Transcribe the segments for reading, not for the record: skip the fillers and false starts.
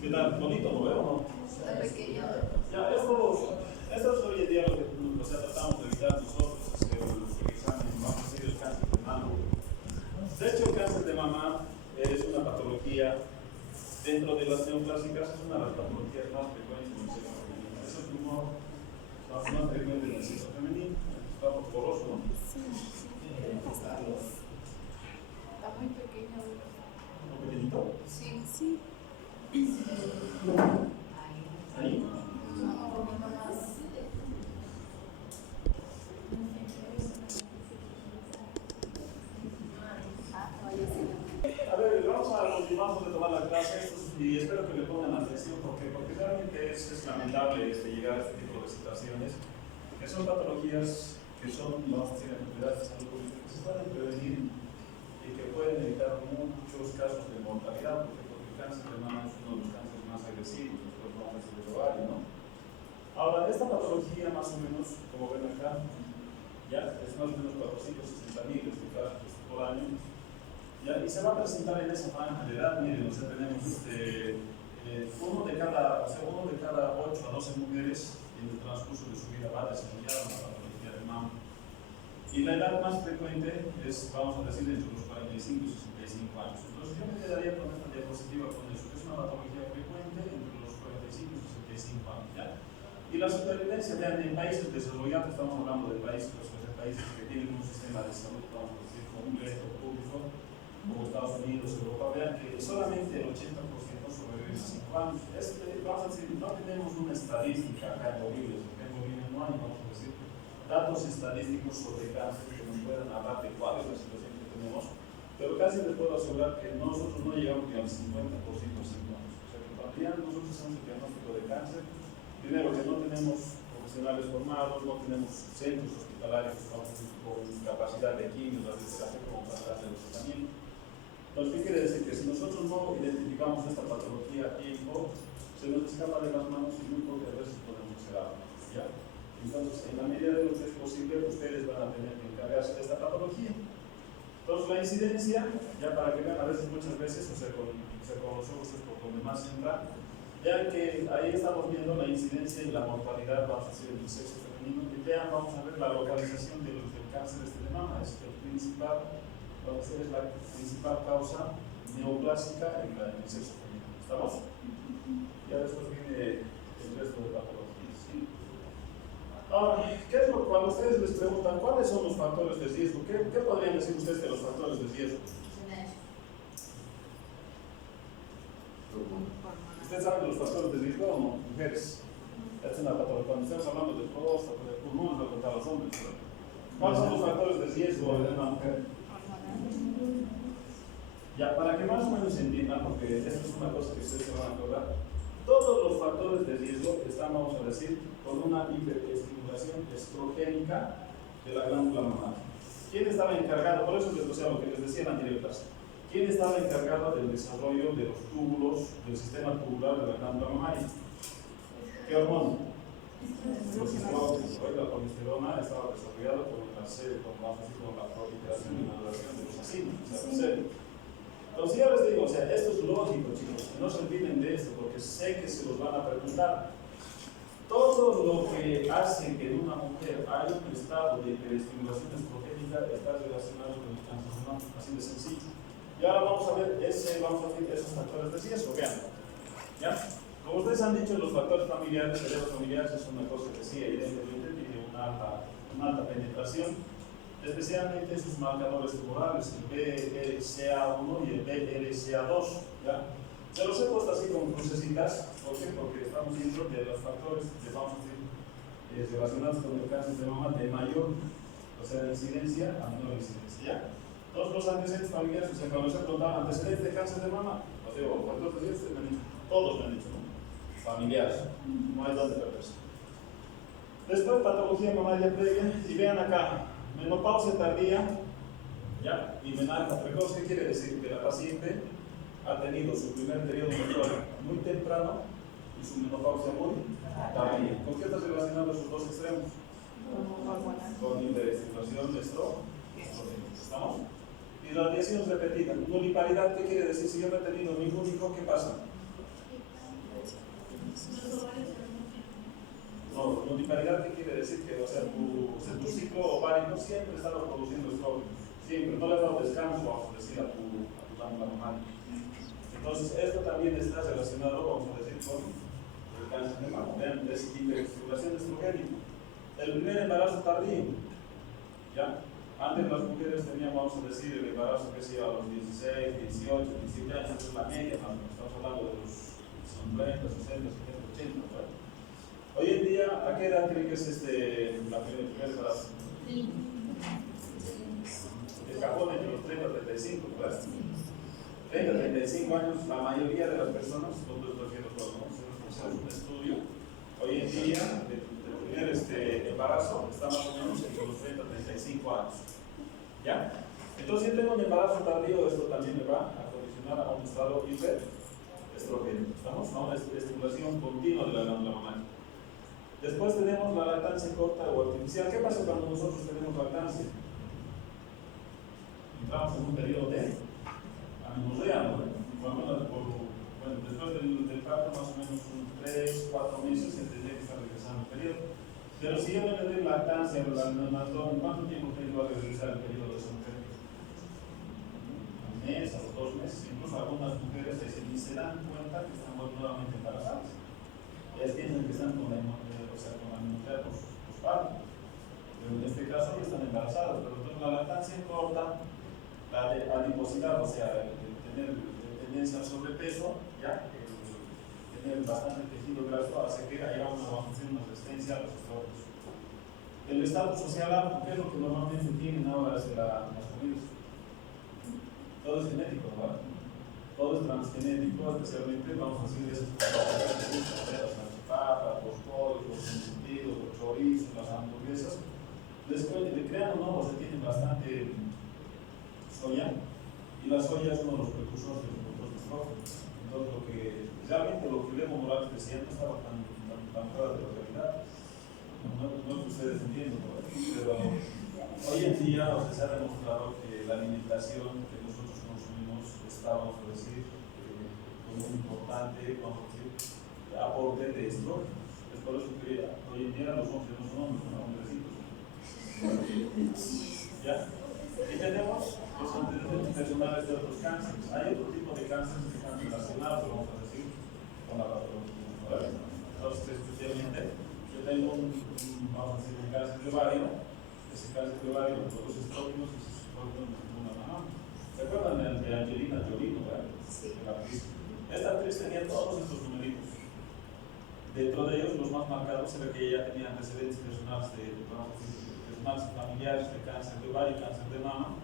¿Qué tal? ¿Bonito lo veo o no? Está pequeño. Ya, esto es hoy en día lo que tratamos de evitar nosotros, el examen, vamos a hacer el cáncer de mama. De hecho, el cáncer de mama es una patología, dentro de las neoplásicas, es una de las patologías más frecuentes en el sexo femenino. Es el tumor más frecuente en el sexo femenino, está poroso, ¿no? Sí. Está muy pequeño. ¿Un pequeñito? Sí. ¿Ahí? A ver, vamos a continuar de tomar la clase y espero que le pongan atención porque realmente es lamentable llegar a este tipo de situaciones, que son patologías, que son, vamos a decir, enfermedades de salud pública que se pueden prevenir y que pueden evitar muchos casos de mortalidad, porque el cáncer de mama es uno de los cánceres más agresivos, después vamos a decir el ovario, ¿no? Ahora, esta patología más o menos, como ven acá, ya es más o menos 460,000 casos por año. ¿Ya? Y se va a presentar en esa franja de edad. Miren, tenemos uno de cada 8 a 12 mujeres en el transcurso de su vida va a desarrollar una patología de mama. Y la edad más frecuente es, vamos a decir, entre los 45 y 65 años. Entonces yo me quedaría con esta diapositiva con eso, que es una patología frecuente entre los 45 y 65 años. ¿Ya? Y la supervivencia, vean, en países desarrollados, estamos hablando de países que tienen un sistema de salud, vamos a decir, completo, público, como Estados Unidos, Europa, vean que solamente el 80% sobrevive a 5 años. Vamos a decir, no tenemos una estadística acá en Bolivia, porque en Bolivia no hay, vamos a decir, datos estadísticos sobre cáncer que nos puedan hablar de cuál es la situación que tenemos, pero casi les puedo asegurar que nosotros no llegamos ni al 50% de 5 años. O sea, que cuando ya nosotros hacemos el diagnóstico de cáncer, primero que no tenemos profesionales formados, no tenemos centros hospitalarios con capacidad de quimio, de terapia como para darle el tratamiento. Entonces, ¿qué quiere decir? Que si nosotros no identificamos esta patología a tiempo, se nos escapa de las manos y muy pocas veces podemos hacer algo. ¿Ya? Entonces, en la medida de lo que es posible, ustedes van a tener que encargarse de esta patología. Entonces, la incidencia, ya para que vean, a veces, muchas veces, o sea, con los ojos es por donde más entra, ya que ahí estamos viendo la incidencia y la mortalidad, vamos a decir, en el sexo femenino, y vean, vamos a ver la localización del cáncer de mama, es el principal. Entonces es la principal causa neoplásica en el sexo femenino. ¿Estamos? Ya después viene el resto de patologías. ¿Sí? Ahora, ¿qué es cuando ustedes les preguntan cuáles son los factores de riesgo? ¿Qué podrían decir ustedes de los factores de riesgo? ¿Ustedes saben de los factores de riesgo o no? Mujeres. Es una patología. Cuando estamos hablando de próstata, de pulmón, lo contar los hombres. ¿Cuáles son los factores de riesgo de una mujer? Ya, para que más o menos se entiendan, porque esto es una cosa que ustedes se van a acordar, todos los factores de riesgo están, vamos a decir, con una hiperestimulación estrogénica de la glándula mamaria. ¿Quién estaba encargado? Por eso les decía lo que les decía en la anterior clase. ¿Quién estaba encargado del desarrollo de los túbulos, del sistema tubular de la glándula mamaria? ¿Qué hormona? Los estrógenos. La progesterona estaba desarrollada con la proliferación y maduración de los acidos. Entonces ya les digo, o sea, esto es lógico, chicos, que no se olviden de esto, porque sé que se los van a preguntar. Todo lo que hace que en una mujer haya un estado de hiperestimulación estrogénica está relacionado con el cáncer de mama, así de sencillo. Y ahora vamos a ver esos factores de riesgo, vean. ¿Ya? Como ustedes han dicho, los factores familiares, heredos familiares, es una cosa que sí, evidentemente tiene una alta penetración, especialmente esos marcadores tumorales, el BRCA1 y el BRCA2. ¿Ya? Se los he puesto así con crucecitas, ¿por qué? Porque estamos viendo de los factores que vamos a decir relacionados con el cáncer de mama de mayor, o sea, de incidencia a menor incidencia. ¿Ya? Todos los antecedentes familiares, o sea, cuando se preguntaban antecedentes de cáncer de mama, os digo, factores de riesgo, todos me han dicho, ¿no? Familiares, no hay donde perderse. Después, patología mamaria previa, y vean acá, menopausia tardía, ¿ya? Y menarca precoz. ¿Qué quiere decir? Que la paciente ha tenido su primer periodo menstrual muy temprano y su menopausia muy tardía. ¿Con qué está relacionado esos dos extremos? Con hiperestimulación de estrógeno. ¿Estamos? Y radiación repetida. Nuliparidad, ¿qué quiere decir? Si yo no he tenido ningún hijo, ¿qué pasa? No, nuliparidad, ¿qué quiere decir? Que, o sea, tu ciclo ovárico siempre está produciendo estrógenos. Siempre, no le has dado descanso, vamos a decir, a tu glándula mamária. Entonces, esto también está relacionado, vamos a decir, con el cáncer de mama. Vean, es hiperestimulación estrogénica. El primer embarazo tardío, ¿ya? Antes las mujeres tenían, vamos a decir, el embarazo que se iba a los 16, 18, 17 años, esa es la media, más o menos. Estamos hablando de los 50, 60, 70, 80, ¿no? Hoy en día, ¿a qué edad creen que es el primer embarazo? Escapó entre los 30 y 35, ¿verdad? 30 a 35 años, la mayoría de las personas, nosotros lo conocemos, hacemos un estudio, hoy en día, el primer embarazo está más o menos entre los 30 a 35 años. ¿Ya? Entonces, si tengo un embarazo tardío, esto también me va a condicionar a un estado hiperestrogénico. Estamos a una estimulación continua de la glándula mamaria. Después tenemos la lactancia corta o artificial. ¿Qué pasa cuando nosotros tenemos lactancia? Entramos en un periodo de amenorrea, ¿no? Bueno, después del parto, más o menos 3, 4 meses, se tendría que estar regresando el periodo. Pero si yo no le doy lactancia al neonato, ¿cuánto tiempo creo que va a regresar el periodo de esa mujer? Un mes, a los 2 meses. Incluso algunas mujeres ni se dan cuenta que están nuevamente embarazadas. Ellas piensan que están con la amenorrea postparto. Pero en este caso ya están embarazadas. Pero entonces la lactancia corta, la de adiposidad, o sea, tener tendencia al sobrepeso, ya, tener bastante tejido graso hace que haya una resistencia a los estrógenos. El estatus social alto, ¿qué es lo que normalmente tienen ahora desde las comidas? Todo es genético, ¿verdad? Todo es transgenético, especialmente, vamos a decir, esos las papas, los pollos, los embutidos, los chorizos, las hamburguesas, le crean un nuevo, se tienen bastante soya, y la soya es uno de los precursores de los productos estrógenos. Entonces, realmente lo que Evo Morales decía no estaba tan fuera de la realidad. No es que ustedes entiendan, pero hoy en día se ha demostrado que la alimentación que nosotros consumimos está, vamos a decir, con un importante, vamos a decir, aporte de estrógenos. Es por eso que hoy en día los hombres no son hombres, son hombrecitos. ¿Ya? Y tenemos los antecedentes personales de otros cánceres. Hay otro tipo de cánceres que están relacionados, vamos a decir, con la patología. Entonces, especialmente, yo tengo vamos a decir, un cáncer de ovario. Ese cáncer de ovario produce estrógenos y esos estrógenos de una mamá. ¿Recuerdan el de Angelina Jolie, ¿verdad? Sí. Esta actriz tenía todos estos numeritos. Dentro de ellos, los más marcados era que ella tenía antecedentes personales familiares de cáncer de ovario y cáncer de mama,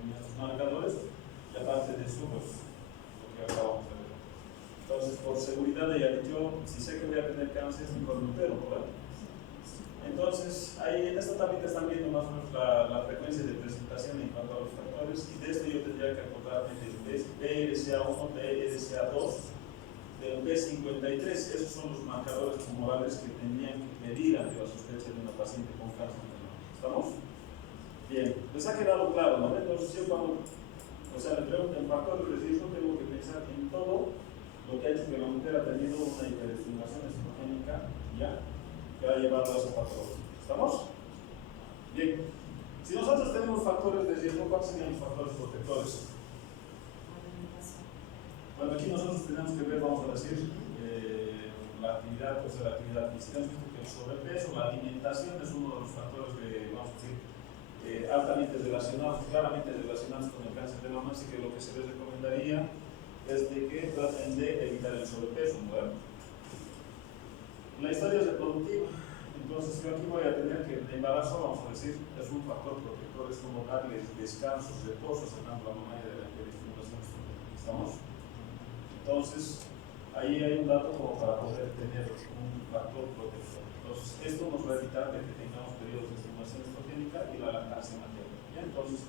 tenía sus marcadores, y aparte de eso, pues, lo que acabamos de ver. Entonces, por seguridad, ella dijo, si sé que voy a tener cáncer, mejor me opero, ¿verdad? Entonces, ahí en esta tablita están viendo más o menos la frecuencia de presentación en cuanto a los factores, y de esto yo tendría que acordarme del BRCA1, BRCA2, del B53. Esos son los marcadores tumorales que tenían que medir ante la sospecha de una paciente con cáncer. ¿Estamos? Bien, les ha quedado claro, ¿no? Entonces yo cuando, le pregunto en factores de riesgo, tengo que pensar en todo lo que ha hecho que la mujer ha tenido una hiperestimulación estrogénica, ¿ya? Que ha llevado a esa patología. ¿Estamos? Bien, si nosotros tenemos factores de riesgo, ¿cuáles serían los factores protectores? Bueno, aquí nosotros tenemos que ver, vamos a decir, la actividad, la actividad física. Hemos visto que el sobrepeso, la alimentación es uno de los factores de, vamos a decir, altamente relacionados, claramente relacionados con el cáncer de mama, así que lo que se les recomendaría es de que traten de evitar el sobrepeso, ¿verdad? La historia es reproductiva, entonces yo aquí voy a tener que el embarazo, vamos a decir, es un factor protector, es como darles descansos, reposos, sacando la mamaria de la hiperestimulación. ¿Estamos? Entonces, ahí hay un dato como para poder tener un factor protector. Entonces, esto nos va a evitar de que tengamos periodos de estimulación estrogénica y la lactancia materna. ¿Ya? Entonces,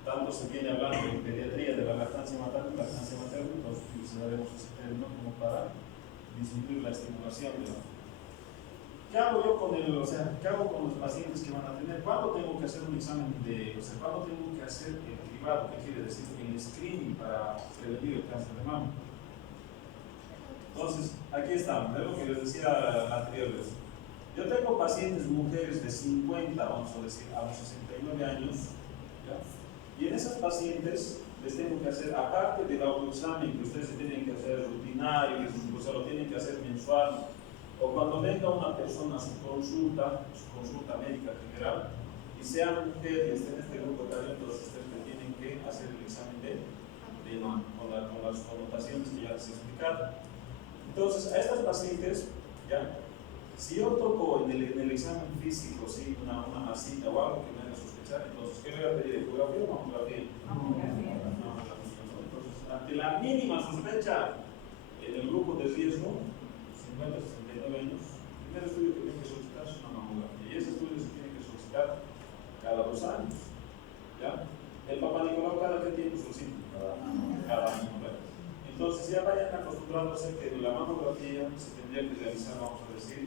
tanto se viene hablando en pediatría de la lactancia materna, entonces utilizaremos ese término como para disminuir la estimulación de la. ¿Qué hago yo con ¿qué hago con los pacientes que van a tener? ¿Cuándo tengo que hacer un examen cuándo tengo que hacer el contemplado. ¿Qué quiere decir? El screening para prevenir el cáncer de mama. Entonces, aquí estamos, ¿ves lo que les decía anterior vez? Yo tengo pacientes mujeres de 50, vamos a decir, a los 69 años, ¿ya? Y en esas pacientes les tengo que hacer, aparte del autoexamen que ustedes tienen que hacer rutinario, o sea, lo tienen que hacer mensual, o cuando venga una persona a su consulta médica general, y sea mujer y esté en este grupo de entonces ustedes me tienen que hacer el examen de mama, con las connotaciones que ya les he explicado. Entonces, a estas pacientes, ¿ya? Si yo toco en el examen físico, ¿sí? una masita o algo que me haga sospechar, entonces, ¿qué le voy a pedir? ¿Ecografía o mamografía? Mamografía. Entonces, ante la mínima sospecha en el grupo de riesgo, 50 69 años, el primer estudio que tiene que solicitar es una mamografía. Y ese estudio se tiene que solicitar cada 2 años. ¿Ya? El Papa Nicolau, ¿cada qué tiempo solicita? Cada año. ¿Verdad? Entonces, ya vayan acostumbrándose que la mamografía se tendría que realizar, vamos a decir,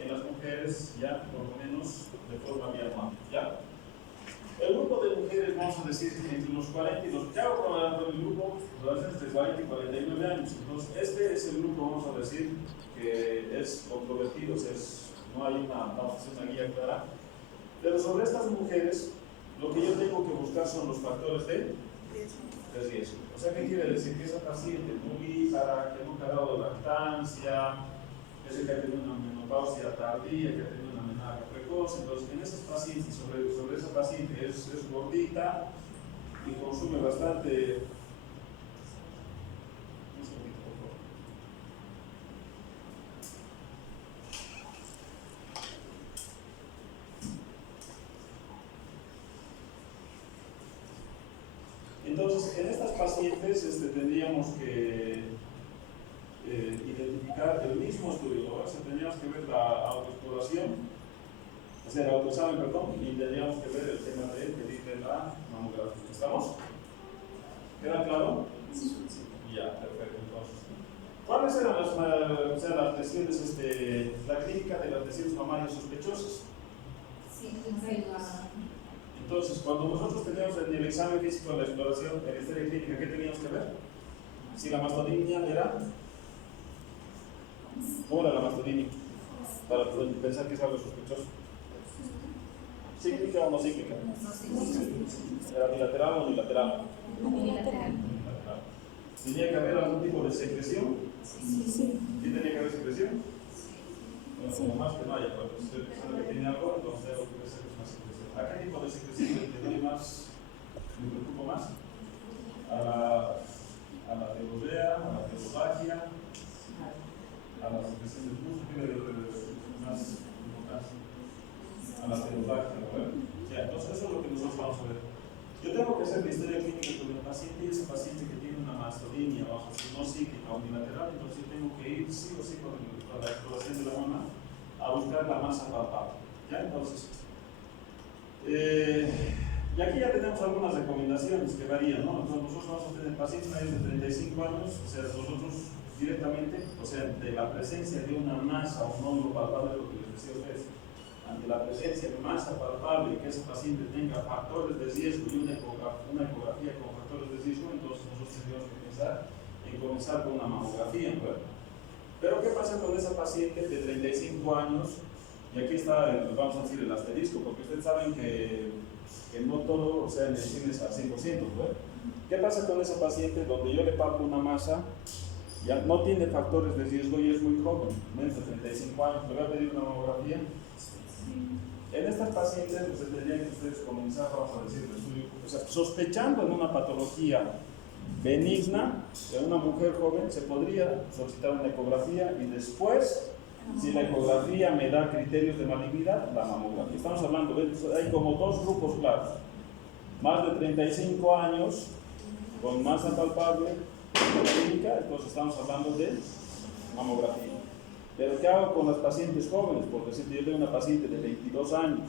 en las mujeres ya por lo menos de forma bianual. ¿Ya? El grupo de mujeres, vamos a decir, entre los 40 y los... Ya voy a hablar del grupo de entre 40 y 49 años. Entonces, este es el grupo, vamos a decir, que es controvertido, no hay una guía clara. Pero sobre estas mujeres, lo que yo tengo que buscar son los factores de riesgo. O sea, ¿qué quiere decir? Que esa paciente mulípara, que nunca ha dado lactancia, que ha tenido una menopausia tardía, que ha tenido una menarca precoz. Entonces, en esas pacientes, sobre esa paciente es gordita y consume bastante. Un segundito, por favor. Entonces, en estas pacientes tendríamos que identificar el mismo estudio, ¿no? O sea, tendríamos que ver la autoexploración, hacer el autoexamen, perdón, y tendríamos que ver el tema de pedirle la mamografía. ¿Estamos? ¿Queda claro? Sí. Ya, perfecto. Entonces, ¿cuáles eran las lesiones, la clínica de las lesiones mamarias sospechosas? Sí. Entonces, cuando nosotros teníamos en el examen físico, en la exploración, en la historia clínica, ¿qué teníamos que ver? Si la mastodinia era... ¿Cómo era la mastodinia? Para pensar que es algo sospechoso. ¿Cíclica o no cíclica? ¿Era bilateral o unilateral? Unilateral. ¿Tenía que haber algún tipo de secreción? Sí. ¿Sí tenía que haber secreción? Bueno, como más que no haya, pero si usted piensa que tiene algo, entonces lo que debe ser es una secreción. ¿A qué tipo de secreción me preocupo más? A la teología, a la teologia, a la secreción del pus, ¿qué le más importancia? A la teologia, ¿no? Ya, entonces eso es lo que nosotros vamos a ver. Yo tengo que hacer la historia clínica con el paciente y ese paciente que tiene una mastodinia, vamos a decir, no cíclica o unilateral, entonces yo tengo que ir sí o sí con la exploración de la mama a buscar la masa palpable. ¿Ya? Entonces, y aquí ya tenemos algunas recomendaciones que varían, ¿no? Entonces nosotros vamos a tener pacientes mayores de 35 años, o sea, nosotros directamente, o sea, de la presencia de una masa o un nódulo palpable, lo que les decía a ustedes, ante la presencia de masa palpable y que ese paciente tenga factores de riesgo y una ecografía con factores de riesgo, entonces nosotros tendríamos que pensar en comenzar con una mamografía, ¿verdad? Pero ¿qué pasa con esa paciente de 35 años? Y aquí está, vamos a decir, el asterisco, porque ustedes saben que no todo, o sea, en medicina es al 100%, ¿verdad? ¿Qué pasa con esa paciente donde yo le palpo una masa, ya no tiene factores de riesgo y es muy joven, menos de 35 años, ¿le voy a pedir una mamografía? En estas pacientes pues, tendrían que ustedes comenzar, vamos a decir, el estudio, o sea, sospechando en una patología benigna de una mujer joven, se podría solicitar una ecografía y después, si la ecografía me da criterios de malignidad, la mamografía. Estamos hablando, hay como dos grupos claros, más de 35 años, con masa palpable, clínica, entonces estamos hablando de mamografía. Pero ¿qué hago con las pacientes jóvenes? Porque si yo tengo una paciente de 22 años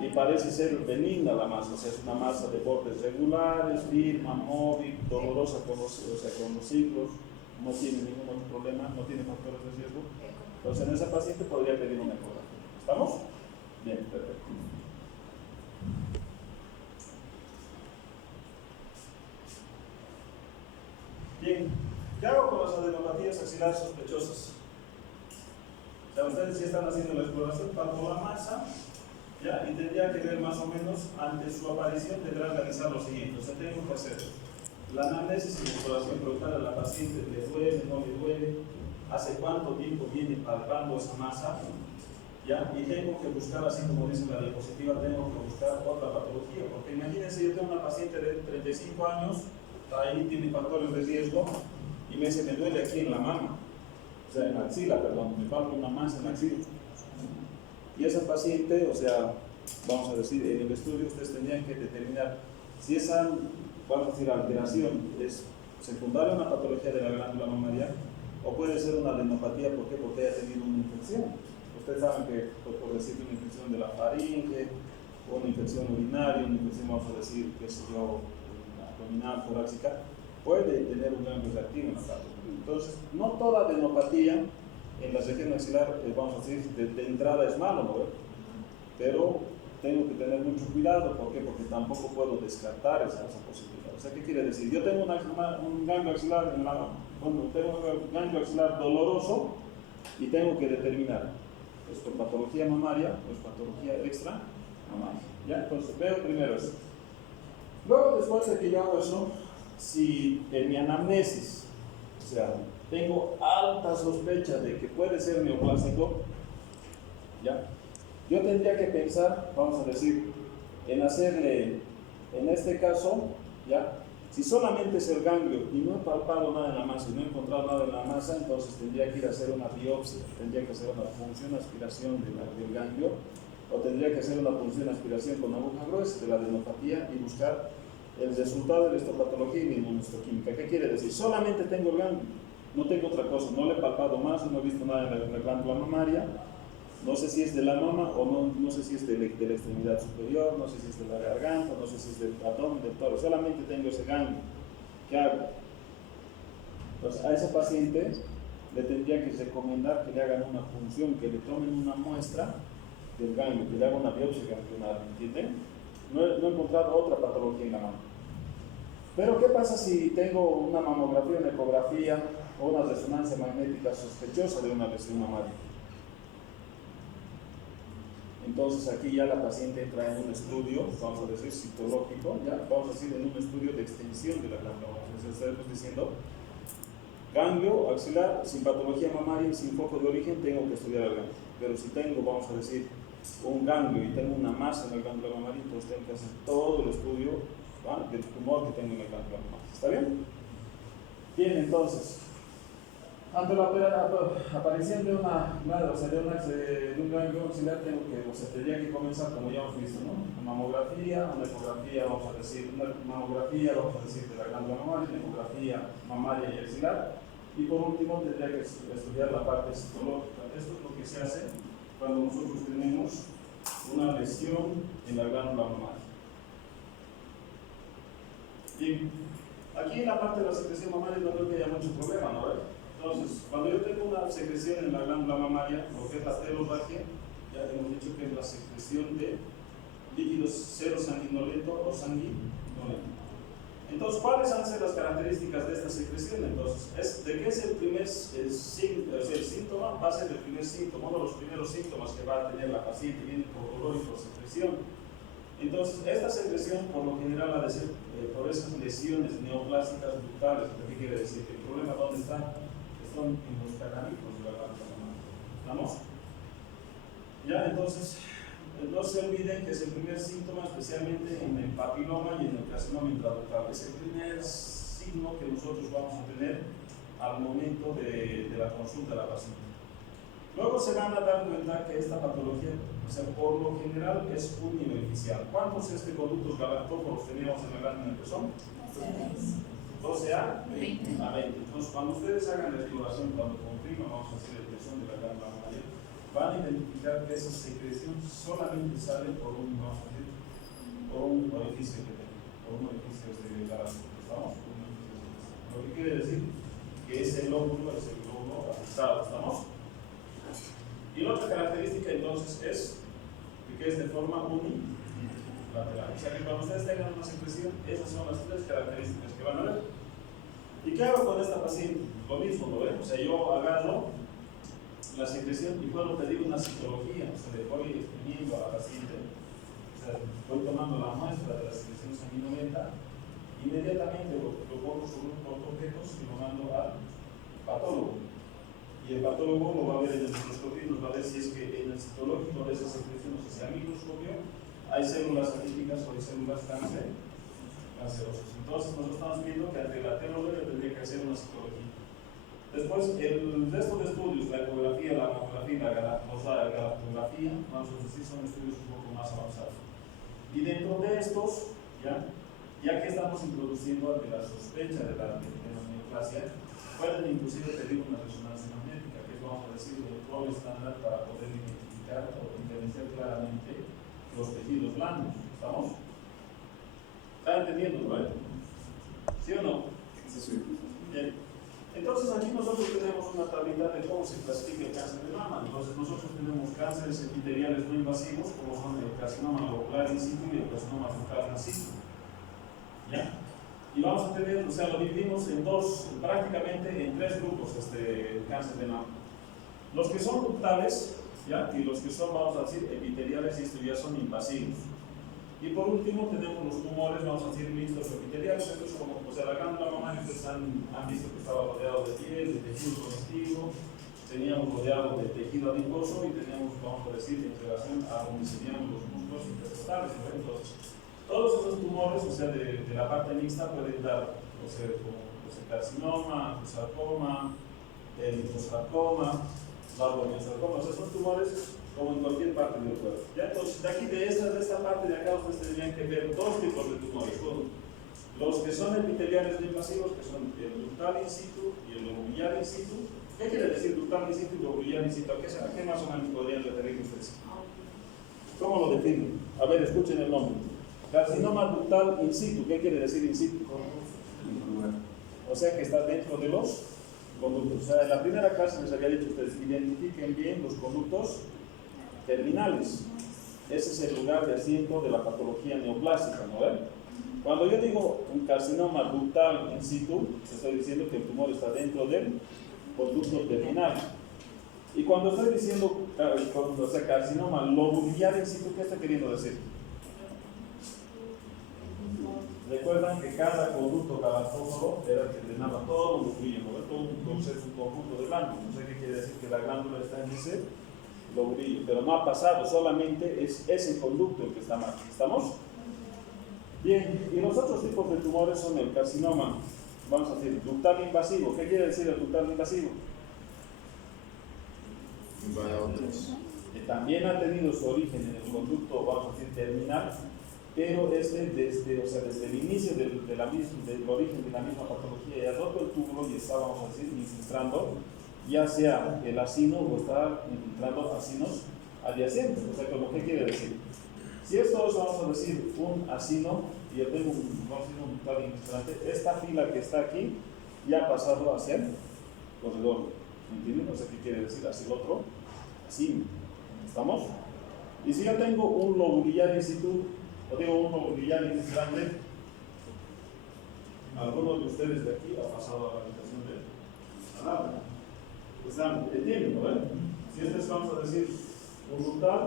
y parece ser benigna la masa, o sea, es una masa de bordes regulares, firme, móvil, dolorosa con los ciclos, no tiene ningún otro problema, no tiene factores de riesgo, entonces en esa paciente podría pedir una ecografía. ¿Estamos? Bien, perfecto. ¿Qué hago con las adenopatías axilares sospechosas? O sea, ustedes ya están haciendo la exploración, palpo la masa, ¿ya? Y tendría que ver más o menos, ante su aparición, tendrá que realizar lo siguiente. O sea, tengo que hacer la anamnesis y la exploración, preguntar a la paciente, ¿le duele, no le duele? ¿Hace cuánto tiempo viene palpando esa masa? ¿Ya? Y tengo que buscar, así como dice la diapositiva, tengo que buscar otra patología, porque imagínense, yo tengo una paciente de 35 años, ahí tiene factores de riesgo, y me dice, me duele aquí en la mama, o sea, en la axila, perdón, me palpa una masa en la axila. Y esa paciente, o sea, vamos a decir, en el estudio ustedes tendrían que determinar si esa, vamos a decir, alteración es secundaria a una patología de la glándula mamaria, o puede ser una adenopatía, ¿por qué? Porque haya tenido una infección. Ustedes saben que, por decir, una infección de la faringe, o una infección urinaria, una infección, vamos a decir, qué sé yo, abdominal, torácica, puede tener un ganglio reactivo en la parte. Entonces, no toda adenopatía en la región axilar, vamos a decir, de entrada es malo, ¿no? Pero tengo que tener mucho cuidado, ¿por qué? Porque tampoco puedo descartar esa posibilidad. O sea, ¿qué quiere decir? Yo tengo un ganglio axilar, tengo un ganglio axilar doloroso y tengo que determinar, ¿es por patología mamaria o es patología extra mamaria? ¿Ya? Entonces, veo primero eso. Luego, después de que yo hago eso, si en mi anamnesis, o sea, tengo alta sospecha de que puede ser neoplásico, ¿ya? Yo tendría que pensar, vamos a decir, en hacerle, en este caso, ¿ya? Si solamente es el ganglio y no he palpado nada en la masa y no he encontrado nada en la masa, entonces tendría que ir a hacer una biopsia, tendría que hacer una punción aspiración del ganglio, o tendría que hacer una punción aspiración con aguja gruesa de la adenopatía y buscar el resultado de la histopatología y la inmunohistoquímica. ¿Qué quiere decir? Solamente tengo el ganglio, no tengo otra cosa, no le he palpado más, no he visto nada en la glándula mamaria, no sé si es de la mama o no sé si es de la extremidad superior, no sé si es de la garganta, no sé si es del abdomen, del toro, solamente tengo ese ganglio. ¿Qué hago? Entonces a ese paciente le tendría que recomendar que le hagan una punción, que le tomen una muestra del ganglio, que le hagan una biopsia ganglionar, ¿entienden? No he encontrado otra patología en la mama. Pero ¿qué pasa si tengo una mamografía, una ecografía o una resonancia magnética sospechosa de una lesión mamaria? Entonces aquí ya la paciente entra en un estudio, vamos a decir, citológico, ya vamos a decir en un estudio de extensión de la glándula mamaria. Entonces estamos diciendo, ganglio axilar, sin patología mamaria, sin foco de origen, tengo que estudiar el ganglio. Pero si tengo, vamos a decir, un ganglio y tengo una masa en la glándula mamaria, entonces tengo que hacer todo el estudio, ¿va?, del tumor que tengo en la glándula mamaria. ¿Está bien? Bien, entonces, ante la aparición de un ganglio axilar, tendría que comenzar, como ya hemos visto, ¿no? Una mamografía, una ecografía, vamos a decir, una mamografía, vamos a decir, de la glándula mamaria, una ecografía mamaria y axilar, y por último tendría que estudiar la parte citológica. Esto es lo que se hace cuando nosotros tenemos una lesión en la glándula mamaria. Bien, aquí en la parte de la secreción mamaria no creo que haya mucho problema, ¿no? Entonces, cuando yo tengo una secreción en la glándula mamaria, lo que es la teloragia, ya hemos dicho que es la secreción de líquidos cero sanguinolento o sanguinolento. Entonces, ¿cuáles van a ser las características de esta secreción? Entonces, ¿de qué es el primer síntoma? Va a ser el primer síntoma, uno de los primeros síntomas que va a tener la paciente, viene por dolor y por secreción. Entonces, esta secreción por lo general ha de ser por esas lesiones neoplásicas ductales. ¿Qué quiere decir? ¿El problema dónde está? Están en los canalicos de la glándula mamaria. ¿Estamos? Ya, entonces, no se olviden que es el primer síntoma, especialmente en el papiloma y en el carcinoma intraductal. Es el primer signo que nosotros vamos a tener al momento de la consulta de la paciente. Luego se van a dar cuenta que esta patología, o sea, por lo general es unibeneficial. ¿Cuántos conductos galactóforos teníamos en la glándula del pezón? 12 a 20. Entonces, cuando ustedes hagan la exploración, cuando confirman, vamos a hacer el pezón de la glándula mamaria, van a identificar que esa secreción solamente sale por un, vamos a decir, por un orificio que tenga, por un orificio de galactóforos. ¿Estamos? Lo que quiere decir que ese lóbulo es el lóbulo afectado. ¿Estamos? Y la otra característica entonces es que es de forma unilateral. O sea que cuando ustedes tengan una secreción, esas son las tres características que van a ver. ¿Y qué hago con esta paciente? lo mismo, ¿no ven? O sea, yo agarro la secreción y puedo pedir una citología, o sea, le voy exprimiendo a la paciente, o sea, voy tomando la muestra de la secreción sanguinolenta, inmediatamente lo pongo sobre un portaobjetos y lo mando al patólogo. Y el patólogo lo va a ver en el microscopio y nos va a ver si es que en el citológico de esa secreción, o sea, si al microscopio hay células atípicas o hay células cancerosas. Entonces nosotros estamos viendo que ante la telomere tendría que hacer una citología. Después, el resto de estudios, la ecografía, la mamografía, la galactografía, vamos a decir, son estudios un poco más avanzados. Y dentro de estos, ya que estamos introduciendo ante la sospecha de la neoplasia, pueden inclusive pedir una resonancia magnética, que es, vamos a decir, el rol estándar para poder identificar o diferenciar claramente los tejidos blandos. ¿Estamos? ¿Están entendiendo, no? ¿Sí o no? Sí. Bien. Entonces aquí nosotros tenemos una tablita de cómo se clasifica el cáncer de mama. Entonces nosotros tenemos cánceres epiteliales no invasivos, como son el carcinoma lobular in situ y el carcinoma focal in situ. ¿Ya? Y vamos a tener, o sea, lo dividimos en dos, prácticamente en tres grupos este cáncer de mama. Los que son ductales, ¿ya? Y los que son, vamos a decir, epiteliales, y estos ya son invasivos. Y por último tenemos los tumores, vamos a decir, mixtos epiteliales. Estos son como, o sea, la glándula mamaria, ustedes han visto que estaba rodeado de piel, de tejido conectivo, teníamos rodeado de tejido adiposo y teníamos, vamos a decir, en relación a donde se veían los músculos intercostales, ¿no? Entonces, todos esos tumores, o sea, de la parte mixta pueden dar, o sea, como el carcinoma, el sarcoma, el liposarcoma, largomiosarcoma, o sea, son tumores como en cualquier parte del cuerpo. ¿Ya? Entonces, de aquí, de esta parte de acá, ustedes tendrían que ver dos tipos de tumores. Los que son epiteliales no invasivos, que son el ductal in situ y el lobular in situ. ¿Qué quiere decir ductal in situ y lobular in situ? ¿A qué más o menos podrían referir ustedes? ¿Cómo lo definen? A ver, escuchen el nombre. Carcinoma ductal in situ. ¿Qué quiere decir in situ? O sea, que está dentro de los conductos. O sea, en la primera clase les había dicho a ustedes, identifiquen bien los conductos terminales. Ese es el lugar de asiento de la patología neoplásica, ¿no ven? Cuando yo digo un carcinoma ductal in situ, estoy diciendo que el tumor está dentro del conducto terminal. Y cuando estoy diciendo o sea, carcinoma lobular in situ, ¿qué está queriendo decir? Recuerdan que cada conducto galactóforo era el que drenaba todo lo fluido, ¿no? Todo un conjunto de glándulas. No sé qué quiere decir que la glándula está en ese lobulillo, pero no ha pasado, solamente es ese conducto el que está mal. ¿Estamos? Bien, y los otros tipos de tumores son el carcinoma, vamos a decir, ductal invasivo. ¿Qué quiere decir el ductal invasivo? Que también ha tenido su origen en el conducto, vamos a decir, terminal, pero desde el inicio del origen de la misma patología ya roto el túbulo y está, vamos a decir, infiltrando, ya sea el acino o está infiltrando acinos adyacentes. O sea, ¿qué quiere decir? Si esto es, vamos a decir, un acino y yo tengo un ductal infiltrante, esta fila que está aquí ya ha pasado a ser corredor. ¿Entienden? O sea, ¿qué quiere decir? Así el otro, así. ¿Estamos? Y si yo tengo un lobular in situ, o digo un lobular infiltrante, algunos de ustedes de aquí ha pasado a la habitación de palabra. Están entendiendo, ¿no? Si este es, vamos a decir, un ductal,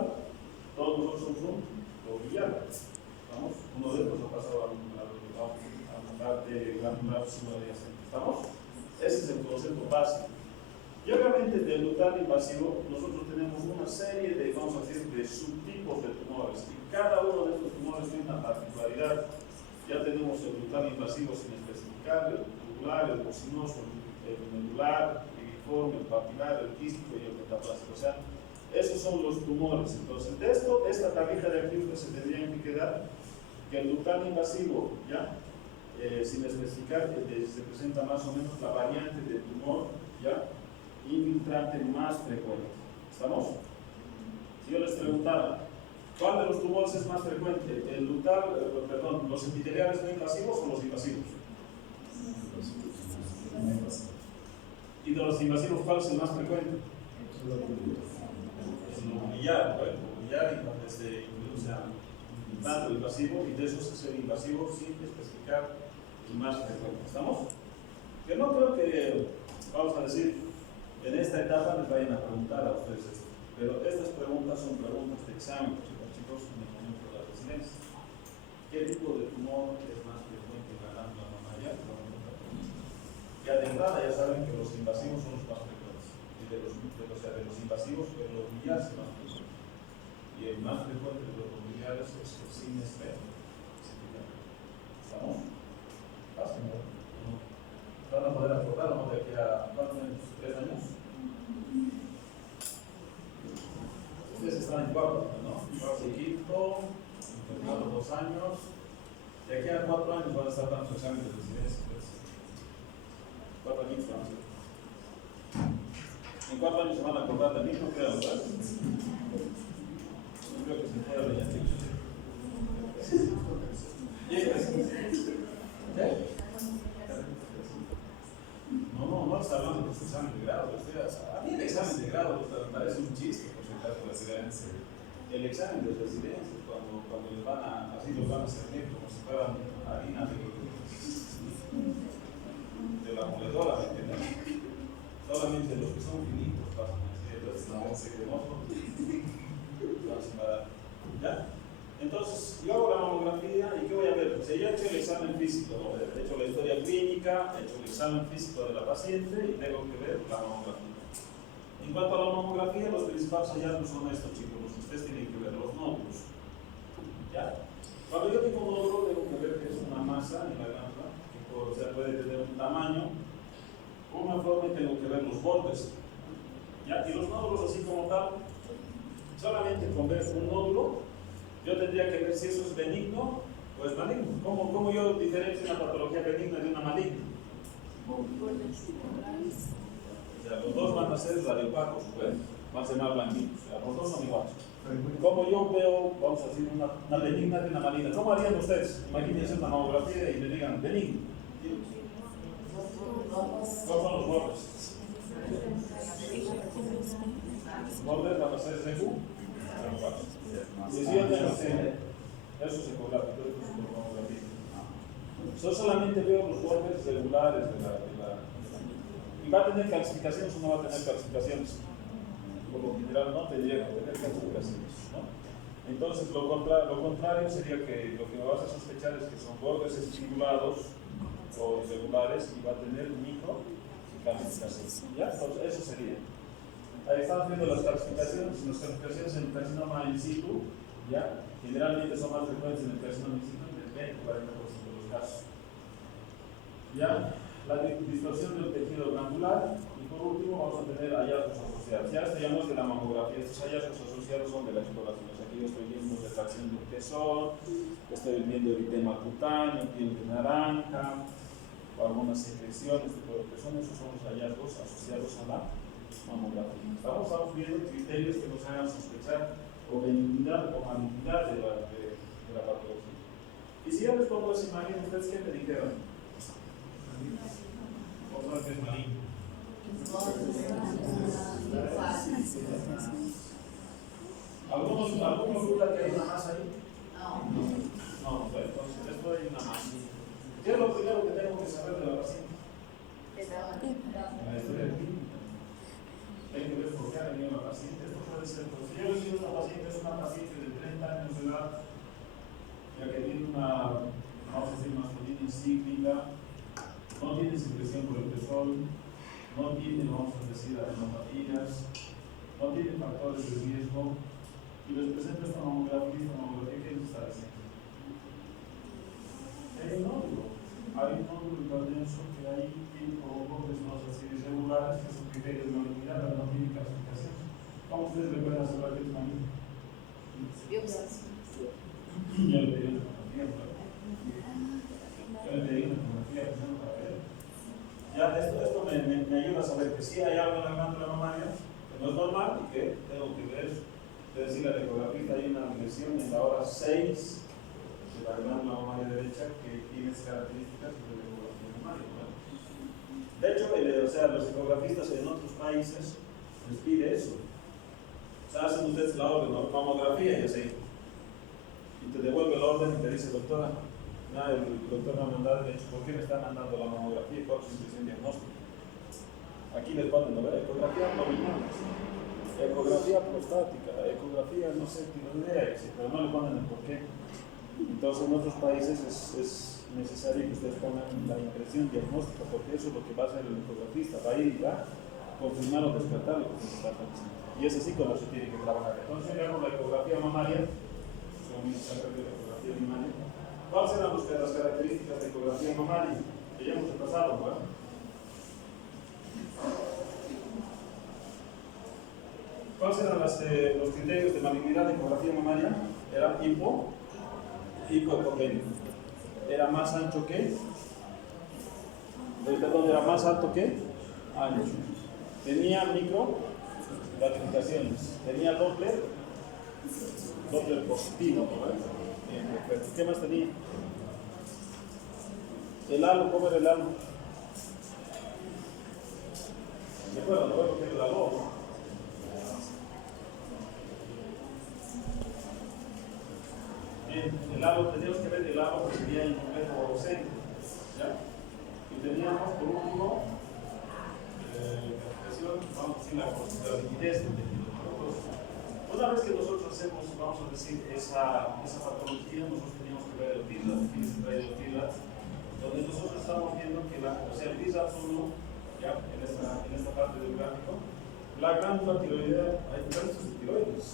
todos nosotros somos un lobular. ¿Estamos? Uno de estos ha pasado a la parte glandular subadyacente. ¿Estamos? Ese es el concepto básico. Y obviamente del ductal invasivo nosotros tenemos una serie de, vamos a decir, de subtipos de tumores y cada uno de estos tumores tiene una particularidad. Ya tenemos el ductal invasivo sin especificar, el tubular, el mucinoso, el medular, el iriforme, el papilar, el quístico y el metaplásico. O sea, esos son los tumores. Entonces, de esta tablita de aquí ustedes se tendrían que quedar que el ductal invasivo, ya, sin especificar, se presenta más o menos la variante de tumor, ya, infiltrante más frecuente. ¿Estamos? Si yo les preguntara, ¿cuál de los tumores es más frecuente? ¿El ductal, los epiteliales no invasivos o los invasivos? Y de los invasivos, ¿cuál es el más frecuente? El lobular, ¿no? El lobular, y donde se introduce tanto invasivo, y de esos es el invasivo sin especificar el más frecuente. ¿Estamos? Yo no creo que vayan a preguntar a ustedes esto. Pero estas preguntas son preguntas de examen, chicos, en el momento de la residencia. ¿Qué tipo de tumor es más frecuente en la glándula mamaria? Ya de entrada ya saben que los invasivos son los más frecuentes. Y de los invasivos, pero los biliares son más frecuentes. Y el más frecuente de los biliares es el sin esfero. ¿Estamos? Fácil, ¿no? Van a poder acordar, ¿no? De aquí a ¿cuántos años? ¿3 años? Ustedes están en cuarto, ¿no? Cuarto y quinto, internado 2 años. De aquí a 4 años van a estar dando exámenes de residencia. 4 años van a ser. En 4 años se van a acordar de mí, no creo, ¿verdad? Yo creo que se puede rellenar. No está hablando de su examen de grado. A mí el examen de grado me parece un chiste, por si acaso, la residencia. El examen de residencia, cuando les van a, así los van a servir como si fueran harina de la moledora, ¿me entiendes? Solamente los que son finitos pasan así, entonces no se cremoso. ¿Ya? Entonces, yo hago la mamografía y ¿qué voy a ver? Pues yo he hecho el examen físico, he hecho la historia clínica, he hecho el examen físico de la paciente y tengo que ver la mamografía. En cuanto a la mamografía, los principales hallazgos son estos, chicos, los que ustedes tienen que ver, los nódulos. ¿Ya? Cuando yo tengo un nódulo, tengo que ver que es una masa en la glándula, que puede tener un tamaño, una forma y tengo que ver los bordes. ¿Ya? Y los nódulos, así como tal, solamente con ver un nódulo, yo tendría que ver si eso es benigno o es maligno. ¿Cómo yo diferencio una patología benigna de una maligna? O sea, los dos van a ser radiopacos, pues, van a ser más blanquitos, o sea, los dos son iguales. ¿Cómo yo veo, vamos a decir, una benigna de una maligna? ¿Cómo harían ustedes? Imagínense una mamografía y le digan benigno. ¿Cuáles son los bordes? Los bordes van a ser según. Y si yo tengo eso es ecográfico, esto es mamografía. Yo solamente veo los bordes regulares de la. ¿Y va a tener calcificaciones o no va a tener calcificaciones? Por lo general no tendría que tener calcificaciones, ¿no? Entonces lo contrario sería que lo que me vas a sospechar es que son bordes estimulados o irregulares y va a tener micro calcificaciones. ¿Ya? Entonces eso sería. Ahí estamos viendo las calcificaciones. Las calcificaciones en el carcinoma in situ, ¿ya? Generalmente son más frecuentes en el carcinoma in situ, en el 20-40% de los casos. ¿Ya? La distorsión del tejido glandular. Y por último vamos a tener hallazgos asociados. Ya esto ya no es de la mamografía, estos hallazgos asociados son de la exploración. Aquí yo estoy viendo retracción del pezón, estoy viendo eritema cutáneo, piel de naranja, o algunas secreciones de todo el pezón. Esos son los hallazgos asociados a la mamografía. Estamos viendo criterios que nos hagan sospechar o benignidad o malignidad de la patología. Y si yo les pongo esa imagen, ¿ustedes qué me dijeron? ¿O saben que es maligno? ¿Algunos duda que hay una masa ahí? No, entonces esto hay una masa. ¿Qué es lo primero que tengo que saber de la paciente? La historia clínica. Hay que ver por qué ha venido la paciente. Esto puede ser, pues, si yo les digo una paciente, es una paciente de 30 años de edad, ya que tiene una, vamos a decir, masculina cíclica, no tiene secreción por el pezón, no tiene, vamos a decir, adenopatías, no tiene factores de riesgo, y les presento esta mamografía, ¿qué les está diciendo? Hay un nódulo hiperdenso que ahí tiene como bordes, vamos a decir, irregulares, que son criterios de malignidad, pero no tiene clasificación. ¿Cómo ustedes le pueden asegurar que es maligno? Biopsias. Ya le pedí una tomografía, para ver. Ya esto me ayuda a saber que sí hay algo en la glándula mamaria que no es normal y que tengo que ver, es decir, la ecografía hay una lesión en la hora 6 de la glándula mamaria derecha que tiene características de la ecografía mamaria. De hecho, los ecografistas en otros países les pide eso. O sea, hacen ustedes la orden, ¿no? Mamografía y así. Y te devuelve el orden y te dice, doctora, el doctor me ha mandado, de hecho, ¿por qué me está mandando la mamografía? ¿Cuál es su intención diagnóstica? Aquí les ponen, ¿no? Ecografía abdominal, ecografía prostática, ecografía, no sé, tiroides, pero no le ponen el porqué. Entonces en otros países es necesario que ustedes pongan la impresión diagnóstica, porque eso es lo que va a hacer el ecografista, va a ir y va a confirmar o descartar lo que se está pensando. Y es así como se tiene que trabajar. Entonces veamos la ecografía mamaria, ¿cuáles eran las características de ecografía mamaria? Que ya hemos repasado, ¿verdad? ¿Cuáles eran los criterios de malignidad de ecografía mamaria? Era hipoepocénico. Era más ancho que, perdón, era más alto que ancho. Tenía micro ramificaciones. Tenía Doppler positivo, ¿verdad? Bien, perfecto. ¿Qué más tenía? El halo, ¿cómo era el halo? Recuerda, no veo que era el halo, ¿no? Bien, el halo, teníamos que ver el halo que sería incompleto o ausente, ¿ya? Y teníamos por último vamos a decir la liquidez del tejido. Una vez que nosotros hacemos, vamos a decir, esa patología, nosotros teníamos que ver el filas, donde nosotros estamos viendo que el FISAPS 1, ya en esta parte del gráfico, la glándula tiroidea, hay diversos tiroides.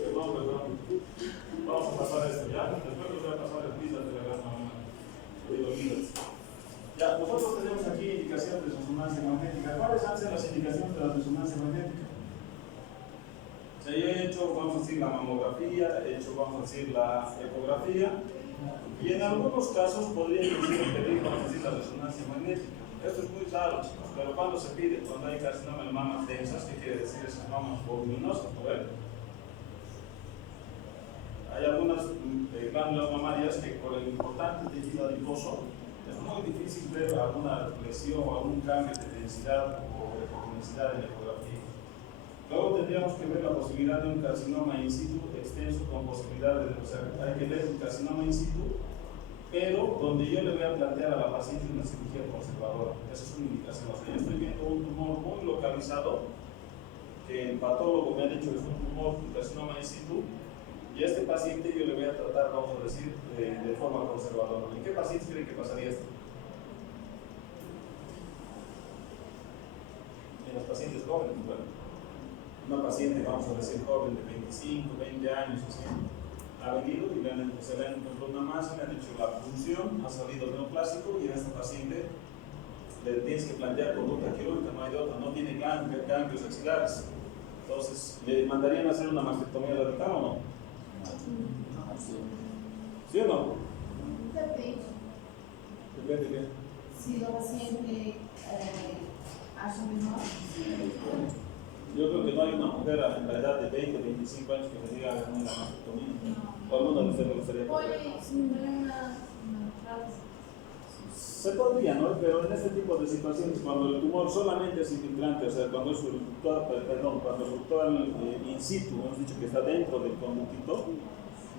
Perdón. Vamos a pasar esto, ¿ya? Después les voy a pasar el FISAPS de la glándula tiroidea. Ya, nosotros tenemos aquí indicaciones de resonancia magnética. ¿Cuáles han sido las indicaciones de la resonancia magnética? O sea, yo he hecho, vamos a decir, la mamografía, he hecho, vamos a decir, la ecografía, y en algunos casos podría inclusive pedir, vamos a decir, la resonancia magnética. Esto es muy raro, chicos, pero cuando se pide, cuando hay carcinoma de mamas densas, ¿qué quiere decir? Esas mamas voluminosas, ¿no ven? Hay algunas glándulas mamarias que por el importante tejido adiposo es muy difícil ver alguna lesión o algún cambio de densidad o de densidad en la ecografía. Luego tendríamos que ver la posibilidad de un carcinoma in situ extenso con posibilidad de, o sea, hay que ver un carcinoma in situ, pero donde yo le voy a plantear a la paciente una cirugía conservadora. Esa es una indicación. O sea, yo estoy viendo un tumor muy localizado, que el patólogo me ha dicho que es un tumor, un carcinoma in situ, y a este paciente yo le voy a tratar, vamos a decir, de forma conservadora. ¿En qué pacientes creen que pasaría esto? En los pacientes jóvenes, bueno. Una paciente, vamos a decir, joven de 25, 20 años, así, ha venido y se le han encontrado una masa, le han hecho la punción, ha salido neoplásico y a esta paciente le tienes que plantear conducta quirúrgica, no hay de otra, no tiene cambios axilares. Entonces, ¿le mandarían a hacer una mastectomía radical o no? ¿Sí o no? Depende. ¿Depende de qué? Si la paciente hace menor. Yo creo que no hay una mujer en la edad de 20, 25 años que me diga una mastectomía. ¿O alguno de ustedes le gustaría? Se podría, ¿no? Pero en este tipo de situaciones, cuando el tumor solamente es infiltrante, o sea, cuando es cuando el ductal in situ, hemos dicho que está dentro del conductito,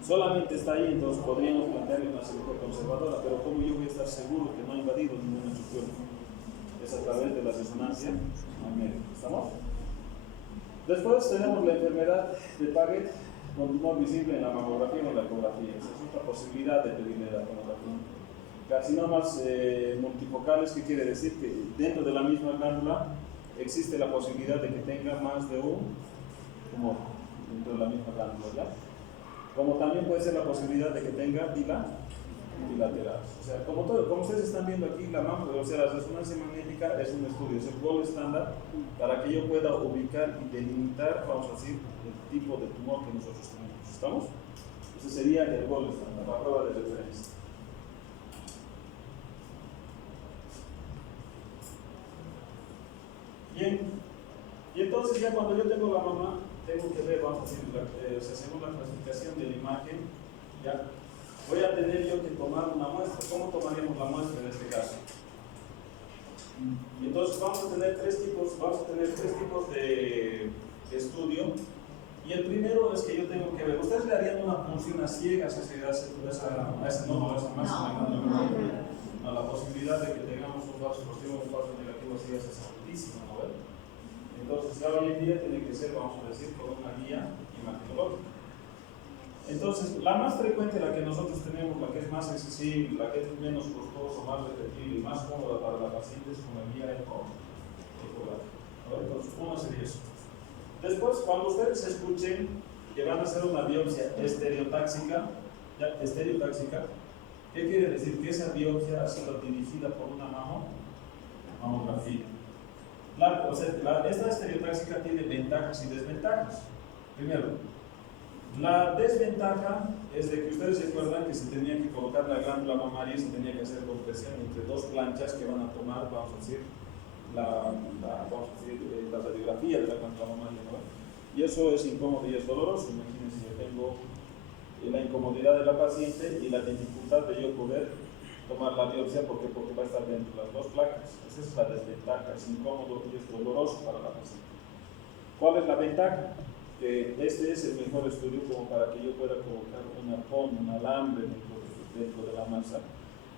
solamente está ahí, entonces podríamos plantearle una cirugía conservadora, pero como yo voy a estar seguro que no ha invadido ninguna estructura, es a través de la resonancia magnética. ¿Estamos? Después tenemos la enfermedad de Paget con tumor visible en la mamografía o en la ecografía. Esa es otra posibilidad de pedirle la tomografía. Carcinomas multifocales, ¿qué quiere decir? Que dentro de la misma glándula existe la posibilidad de que tenga más de un tumor dentro de la misma glándula, ¿ya? Como también puede ser la posibilidad de que tenga bilaterales. O sea, como ustedes están viendo aquí, la resonancia magnética es un estudio, es el gold estándar para que yo pueda ubicar y delimitar, vamos a decir, el tipo de tumor que nosotros tenemos. ¿Estamos? Ese sería el gold estándar, la prueba de referencia. Bien, y entonces ya cuando yo tengo la mama, tengo que ver, vamos a decir, según la clasificación de la imagen, ya voy a tener yo que tomar una muestra. ¿Cómo tomaríamos la muestra en este caso? Y entonces vamos a tener tres tipos de estudio. Y el primero es que yo tengo que ver, ¿ustedes le harían una punción a ciegas a esa masa? No, la posibilidad de que tengamos un falso positivo, un falso negativo, así es altísimo, ¿no ven? Entonces, ya hoy en día tiene que ser, vamos a decir, con una guía imaginológica. Entonces, la más frecuente, la que nosotros tenemos, la que es más accesible, la que es menos costosa, más repetible y más cómoda para la paciente es con la guía ecográfica. Entonces, una sería eso. Después, cuando ustedes escuchen que van a hacer una biopsia estereotáxica, ¿qué quiere decir? Que esa biopsia ha sido dirigida por una mamografía. Esta estereotáxica tiene ventajas y desventajas. Primero, la desventaja es de que ustedes se acuerdan que se tenía que colocar la glándula mamaria y se tenía que hacer compresión entre dos planchas que van a tomar, vamos a decir, la radiografía de la glándula mamaria, ¿no? Y eso es incómodo y es doloroso. Imagínense, yo tengo la incomodidad de la paciente y la dificultad de yo poder tomar la biopsia porque va a estar dentro de las dos placas. Esa es la desventaja, es incómodo y es doloroso para la paciente. ¿Cuál es la ventaja? Que este es el mejor estudio como para que yo pueda colocar un alambre dentro de la masa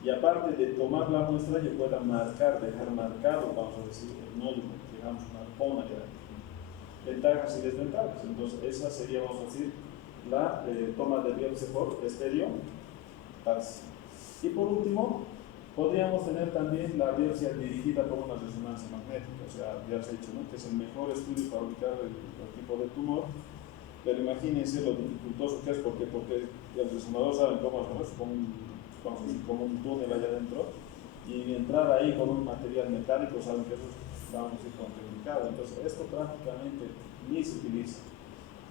y aparte de tomar la muestra yo pueda dejar marcado, vamos a decir, el nódulo, digamos una arpón allá. Ventajas y desventajas. Entonces esa sería, vamos a decir, la toma de biopsia por estereotáxica. Y por último, podríamos tener también la biopsia dirigida por una resonancia magnética, o sea, ya se ha dicho, ¿no?, que es el mejor estudio para ubicar el tipo de tumor, pero imagínense lo dificultoso que es, porque el resonador saben cómo es, como un túnel allá adentro, y entrar ahí con un material metálico, saben que eso es, vamos a decir, complicado. Entonces, esto prácticamente ni se utiliza.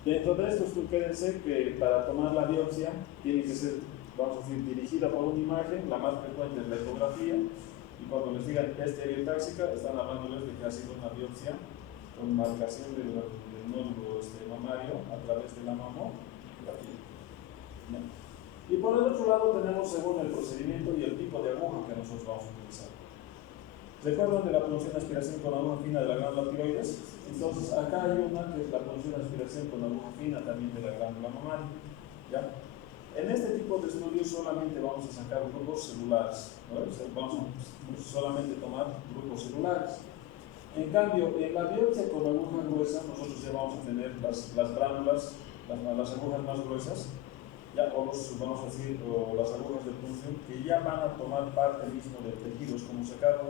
Dentro de esto, quédense que para tomar la biopsia tiene que ser, vamos a decir, dirigida por una imagen, la más frecuente es la ecografía, y cuando les digan estereotáxica, están hablándoles de que ha sido una biopsia con marcación del nódulo mamario a través de la mamografía. ¿No? Y por el otro lado tenemos según el procedimiento y el tipo de aguja que nosotros vamos a utilizar. ¿Recuerdan de la punción de aspiración con aguja fina de la glándula tiroides? Entonces acá hay una que es la punción de aspiración con aguja fina también de la glándula mamaria. ¿Ya? En este tipo de estudios solamente vamos a sacar grupos celulares, ¿no? O sea, vamos a solamente tomar grupos celulares. En cambio, en la biopsia con aguja gruesa, nosotros ya vamos a tener las glánulas, las agujas más gruesas, ya, vamos a decir, o las agujas de punción, que ya van a tomar parte mismo de tejidos, como sacar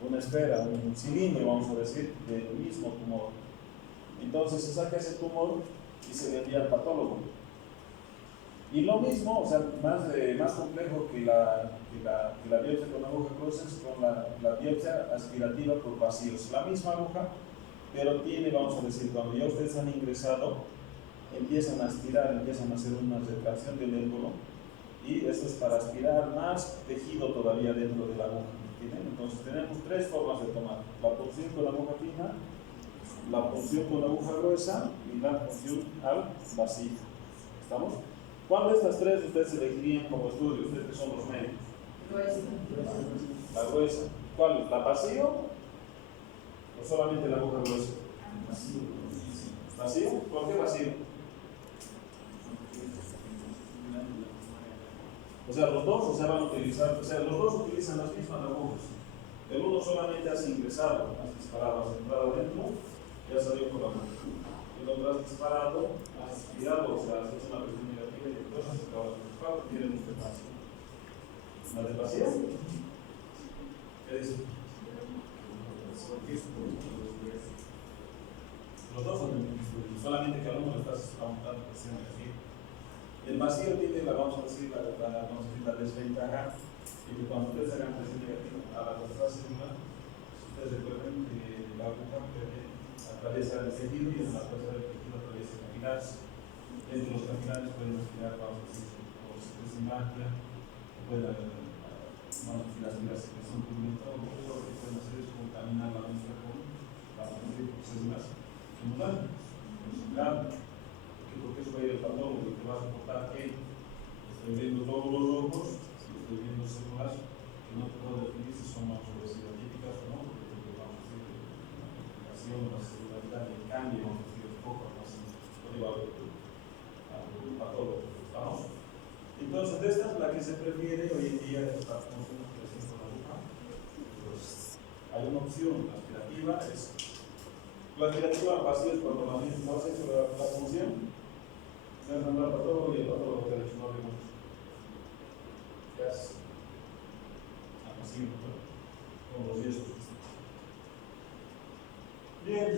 una esfera, un cilindro, vamos a decir, del mismo tumor. Entonces se saca ese tumor y se le envía al patólogo. Y lo mismo, o sea, más complejo que la biopsia con aguja gruesa es con la biopsia aspirativa por vacíos. La misma aguja, pero tiene, vamos a decir, cuando ya ustedes han ingresado, empiezan a aspirar, empiezan a hacer una retracción del émbolo, y esto es para aspirar más tejido todavía dentro de la aguja. ¿Entienden? Entonces tenemos tres formas de tomar: la punción con aguja fina, la punción con aguja gruesa y la punción al vacío. ¿Estamos? ¿Cuál de estas tres ustedes elegirían como estudio? Ustedes que son los médicos. Gruesa. La gruesa. ¿Cuál? ¿La vacío o solamente la aguja gruesa? ¿Vacío? ¿Por qué vacío? O sea, los dos van a utilizar, los dos utilizan las mismas agujas. El uno solamente has ingresado, has disparado, has entrado adentro, ya salió por la mano. El otro has disparado, has aspirado, o sea, has hecho una presión negativa y entonces has acabado de disparar, tienen un espacio. ¿La de vacío? ¿Qué dice? Los dos son el mismo estudio, solamente que al uno le estás aumentando presión negativa. El vacío tiene vamos a decir, la desventaja de que cuando ustedes hagan presión negativa a la tercera célula, ustedes recuerden que la aguja atraviesa el tejido y en la tercera del tejido atraviesa capilares. Entre los capilares pueden aspirar, vamos a decir, por secreción, pueden aspirar secreción pigmentosa, o lo que pueden hacer es contaminar la muestra con, vamos a decir, células tumorales. Porque eso va a ir el patólogo y te va a reportar que estoy viendo glóbulos rojos, estoy viendo células que no te puedo definir si son obesidolíticas o no, porque vamos a decir la aplicación o la celularidad del cambio, vamos a decir, un poco más al patólogo. ¿Vamos? Entonces, de esta es la que se prefiere hoy en día, es la función de presión con la aguja hay una opción, la aspirativa es. La aspirativa vacía es cuando la misma base sobre la función, ya es andar patólogo y el patólogo derecho, no de mucho. Ya es así, con los 10. Bien.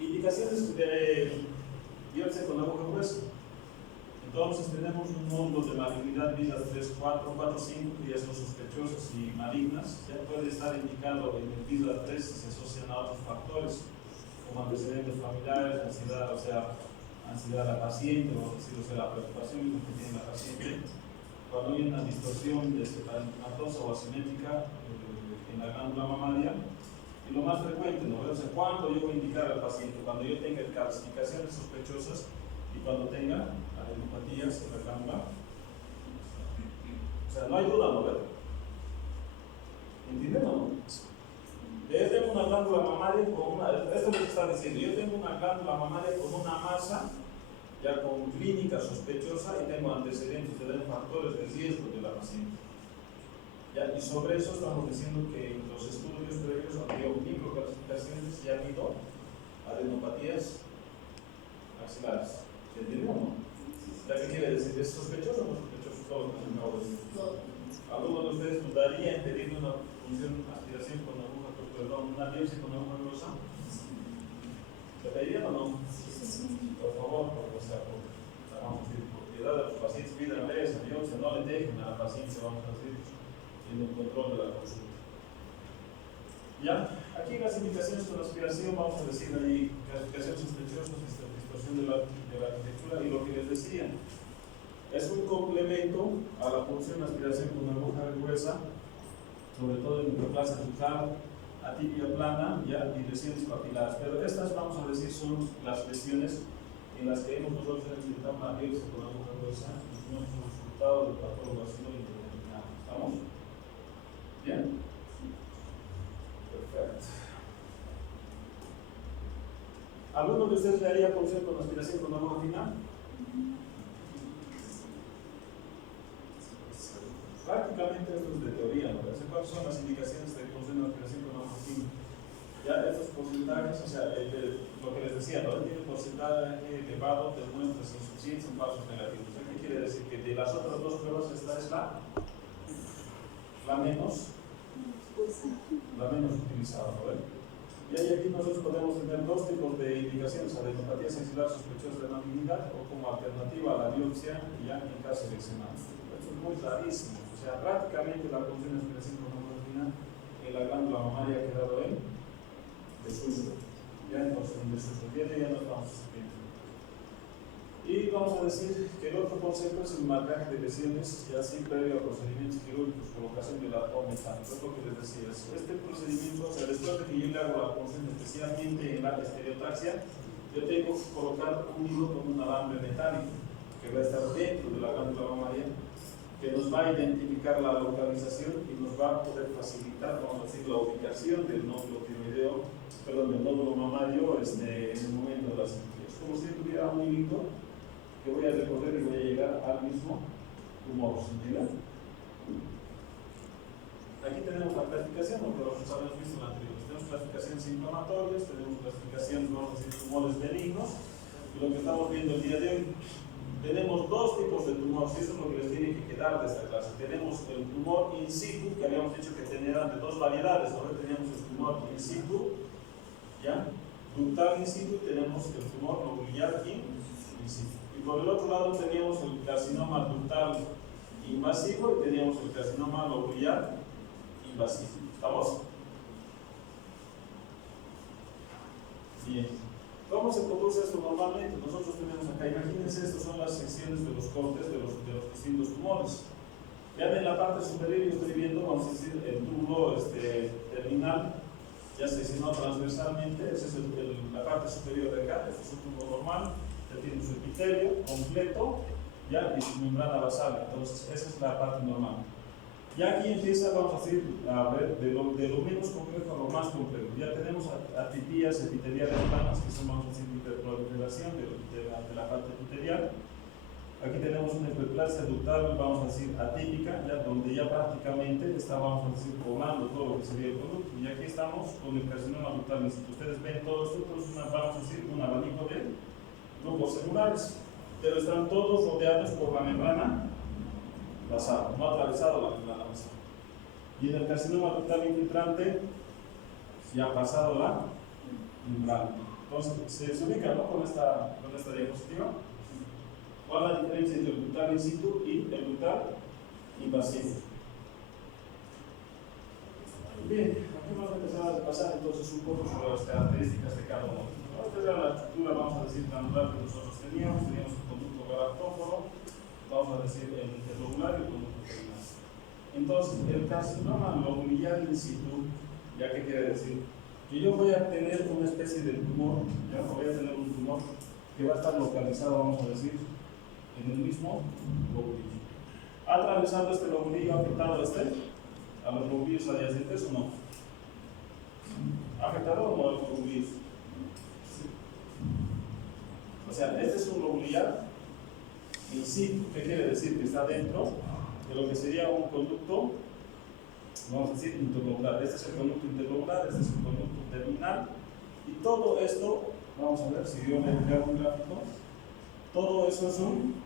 Indicaciones de biopsia con aguja gruesa. Entonces tenemos un mundo de malignidad vidas 3, 4, 4, 5, que ya son sospechosas y malignas. Ya puede estar indicado en el vida 3 si se asocian a otros factores, como antecedentes familiares, ansiedad, o sea, ansiedad a la paciente, o sea, la preocupación que tiene la paciente. Cuando hay una distorsión parentomatosa o asimétrica en la glándula mamaria, y lo más frecuente, ¿no? O sea, ¿cuándo yo voy a indicar al paciente? Cuando yo tenga calcificaciones sospechosas y cuando tenga adenopatías en la glándula. O sea, no hay duda, ¿no? ¿Entienden o no? Yo tengo una glándula mamaria con una, esto es lo que está diciendo, yo tengo una glándula mamaria con una masa ya con clínica sospechosa y tengo antecedentes de factores de riesgo de la paciente. ¿Ya? Y sobre eso estamos diciendo que en los estudios previos había microcalcificaciones y ha habido adenopatías axilares. ¿Se entiende o no? ¿Qué quiere decir? ¿Es sospechoso o no sospechoso? Todo lo que se acabó de decir. ¿Alguno de ustedes dudaría en pedir una función aspiración con aguja, perdón, una biopsia con aguja gruesa? ¿Se pedirían o no? Por favor, por piedad de los pacientes, pidan a esa biopsia, no le dejen a la paciente, vamos a decir, en el control de la consulta. ¿Ya? Aquí las indicaciones con aspiración, vamos a decir ahí, clasificación sospechosa, distorsión de la arquitectura y lo que les decía. Es un complemento a la función de aspiración con una aguja gruesa, sobre todo en microplasia tucal, atipia plana, ¿ya? Y lesiones papilares. Pero estas, vamos a decir, son las lesiones en las que nosotros necesitamos una biopsia con aguja gruesa y tenemos un resultado del patólogo así indeterminado. ¿Estamos? ¿Bien? Perfecto. ¿Alguno de ustedes le haría función con aspiración con aguja final? Prácticamente esto es de teoría, ¿no? ¿Cuáles son las indicaciones de función de aspiración con aguja final? Ya estos porcentajes, o sea, lo que les decía, ¿no? Tiene un porcentaje elevado de muestras insuficientes en falsos negativos. ¿Qué quiere decir? Que de las otras dos pruebas esta es la menos utilizada, ¿no? Y ahí aquí nosotros podemos tener dos tipos de indicaciones: adenopatías axilares sospechosas de malignidad o como alternativa a la biopsia y ya en caso de eczema. Esto es muy clarísimo. O sea, prácticamente la función de aspiración con aguja final en la glándula mamaria ha quedado en desuso. Ya entonces en desuso ya no estamos subiendo. Y vamos a decir que el otro concepto es el marcaje de lesiones, ya así previo a procedimientos quirúrgicos, colocación de la metálica. Es lo que les decía. Este procedimiento, o sea, después de que yo le hago la punción, especialmente en la estereotaxia, yo tengo que colocar un hilo con un alambre metálico que va a estar dentro de la glándula mamaria, que nos va a identificar la localización y nos va a poder facilitar, vamos a decir, la ubicación del nódulo tiroideo, del nódulo mamario en el momento de la cirugía. Es como si tuviera un hilito que voy a recorrer y voy a llegar al mismo tumor. ¿Entienden? Aquí tenemos la clasificación, lo que nosotros habíamos visto en la anterior. Tenemos clasificaciones inflamatorias, tenemos clasificaciones, vamos a decir, tumores benignos, y lo que estamos viendo el día de hoy. Tenemos dos tipos de tumores, y eso es lo que les tiene que quedar de esta clase. Tenemos el tumor in situ, que habíamos dicho que tenía de dos variedades. Ahora teníamos el tumor in situ, ¿ya? Ductal in situ, tenemos el tumor nodular in situ. Y por el otro lado teníamos el carcinoma ductal invasivo y teníamos el carcinoma nodular invasivo. ¿Estamos? Bien. ¿Cómo se produce esto normalmente? Nosotros tenemos acá, imagínense, estas son las secciones de los cortes de los distintos tumores. Ya en la parte superior yo estoy viendo, vamos a decir, el túbulo terminal, ya seccionado transversalmente. Esa es la parte superior de acá. Este es un túbulo normal, ya tiene su epitelio completo, ya, y su membrana basal. Entonces esa es la parte normal. Ya aquí empieza, vamos a decir, a ver, de lo menos complejo a lo más complejo. Ya tenemos atipias epiteliales planas, que son, vamos a decir, hiperproliferación de la parte epitelial. Aquí tenemos una hiperplasia ductal, vamos a decir, atípica, ya, donde ya prácticamente está, vamos a decir, poblando todo lo que sería el conducto. Y aquí estamos con el carcinoma ductal. Si ustedes ven todo esto, es una, vamos a decir, un abanico de grupos celulares, pero están todos rodeados por la membrana basal, no ha atravesado la membrana basal. Y en el carcinoma ductal infiltrante ya ha pasado la membrana. Entonces, se ubica, ¿no?, con esta diapositiva. ¿Cuál es la diferencia entre el ductal in situ y el ductal invasivo? Bien, aquí vamos a empezar a pasar entonces un poco sobre las características de cada uno. Esta era la estructura, vamos a decir, granular que nosotros teníamos un conducto galactóforo, vamos a decir el interlobular y el conducto terminal. Entonces, el carcinoma lobular in situ, ¿ya qué quiere decir? Que yo voy a tener una especie de tumor, ya voy a tener un tumor que va a estar localizado, vamos a decir, en el mismo lobulillo. ¿Ha atravesado este lobulillo, ha afectado a los lobulillos adyacentes o no? ¿Ha afectado o no a los lobulillos? Sí. O sea, este es un lobulillar in situ. ¿Qué quiere decir? Que está dentro de lo que sería un conducto, vamos a decir, interlobular. Este es el conducto interlobular, este es el conducto terminal. Y todo esto, vamos a ver si yo le hago un gráfico, todo eso es un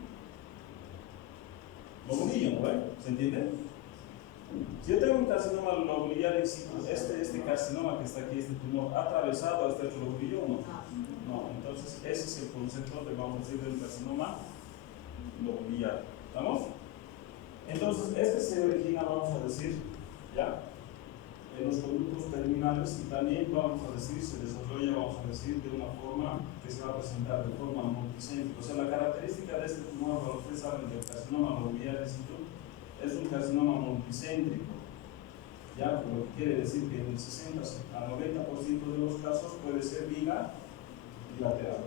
lobulillo, ¿no? ¿Se entiende? Si yo tengo un carcinoma lobulillar in situ, este carcinoma que está aquí, este tumor, ¿ha atravesado a este otro lobulillo o no? No, entonces ese es el concepto de, vamos a decir, del carcinoma lobulillar. ¿Estamos? Entonces, este se origina, vamos a decir, ya, en los conductos terminales y también, vamos a decir, se desarrolla, vamos a decir, de una forma que se va a presentar de forma multicéntrica. O sea, la característica de este tumor, cuando ustedes saben del carcinoma lobulillar in situ, es un carcinoma multicéntrico, ya, lo que quiere decir que en el 60 al 90% de los casos puede ser bilateral.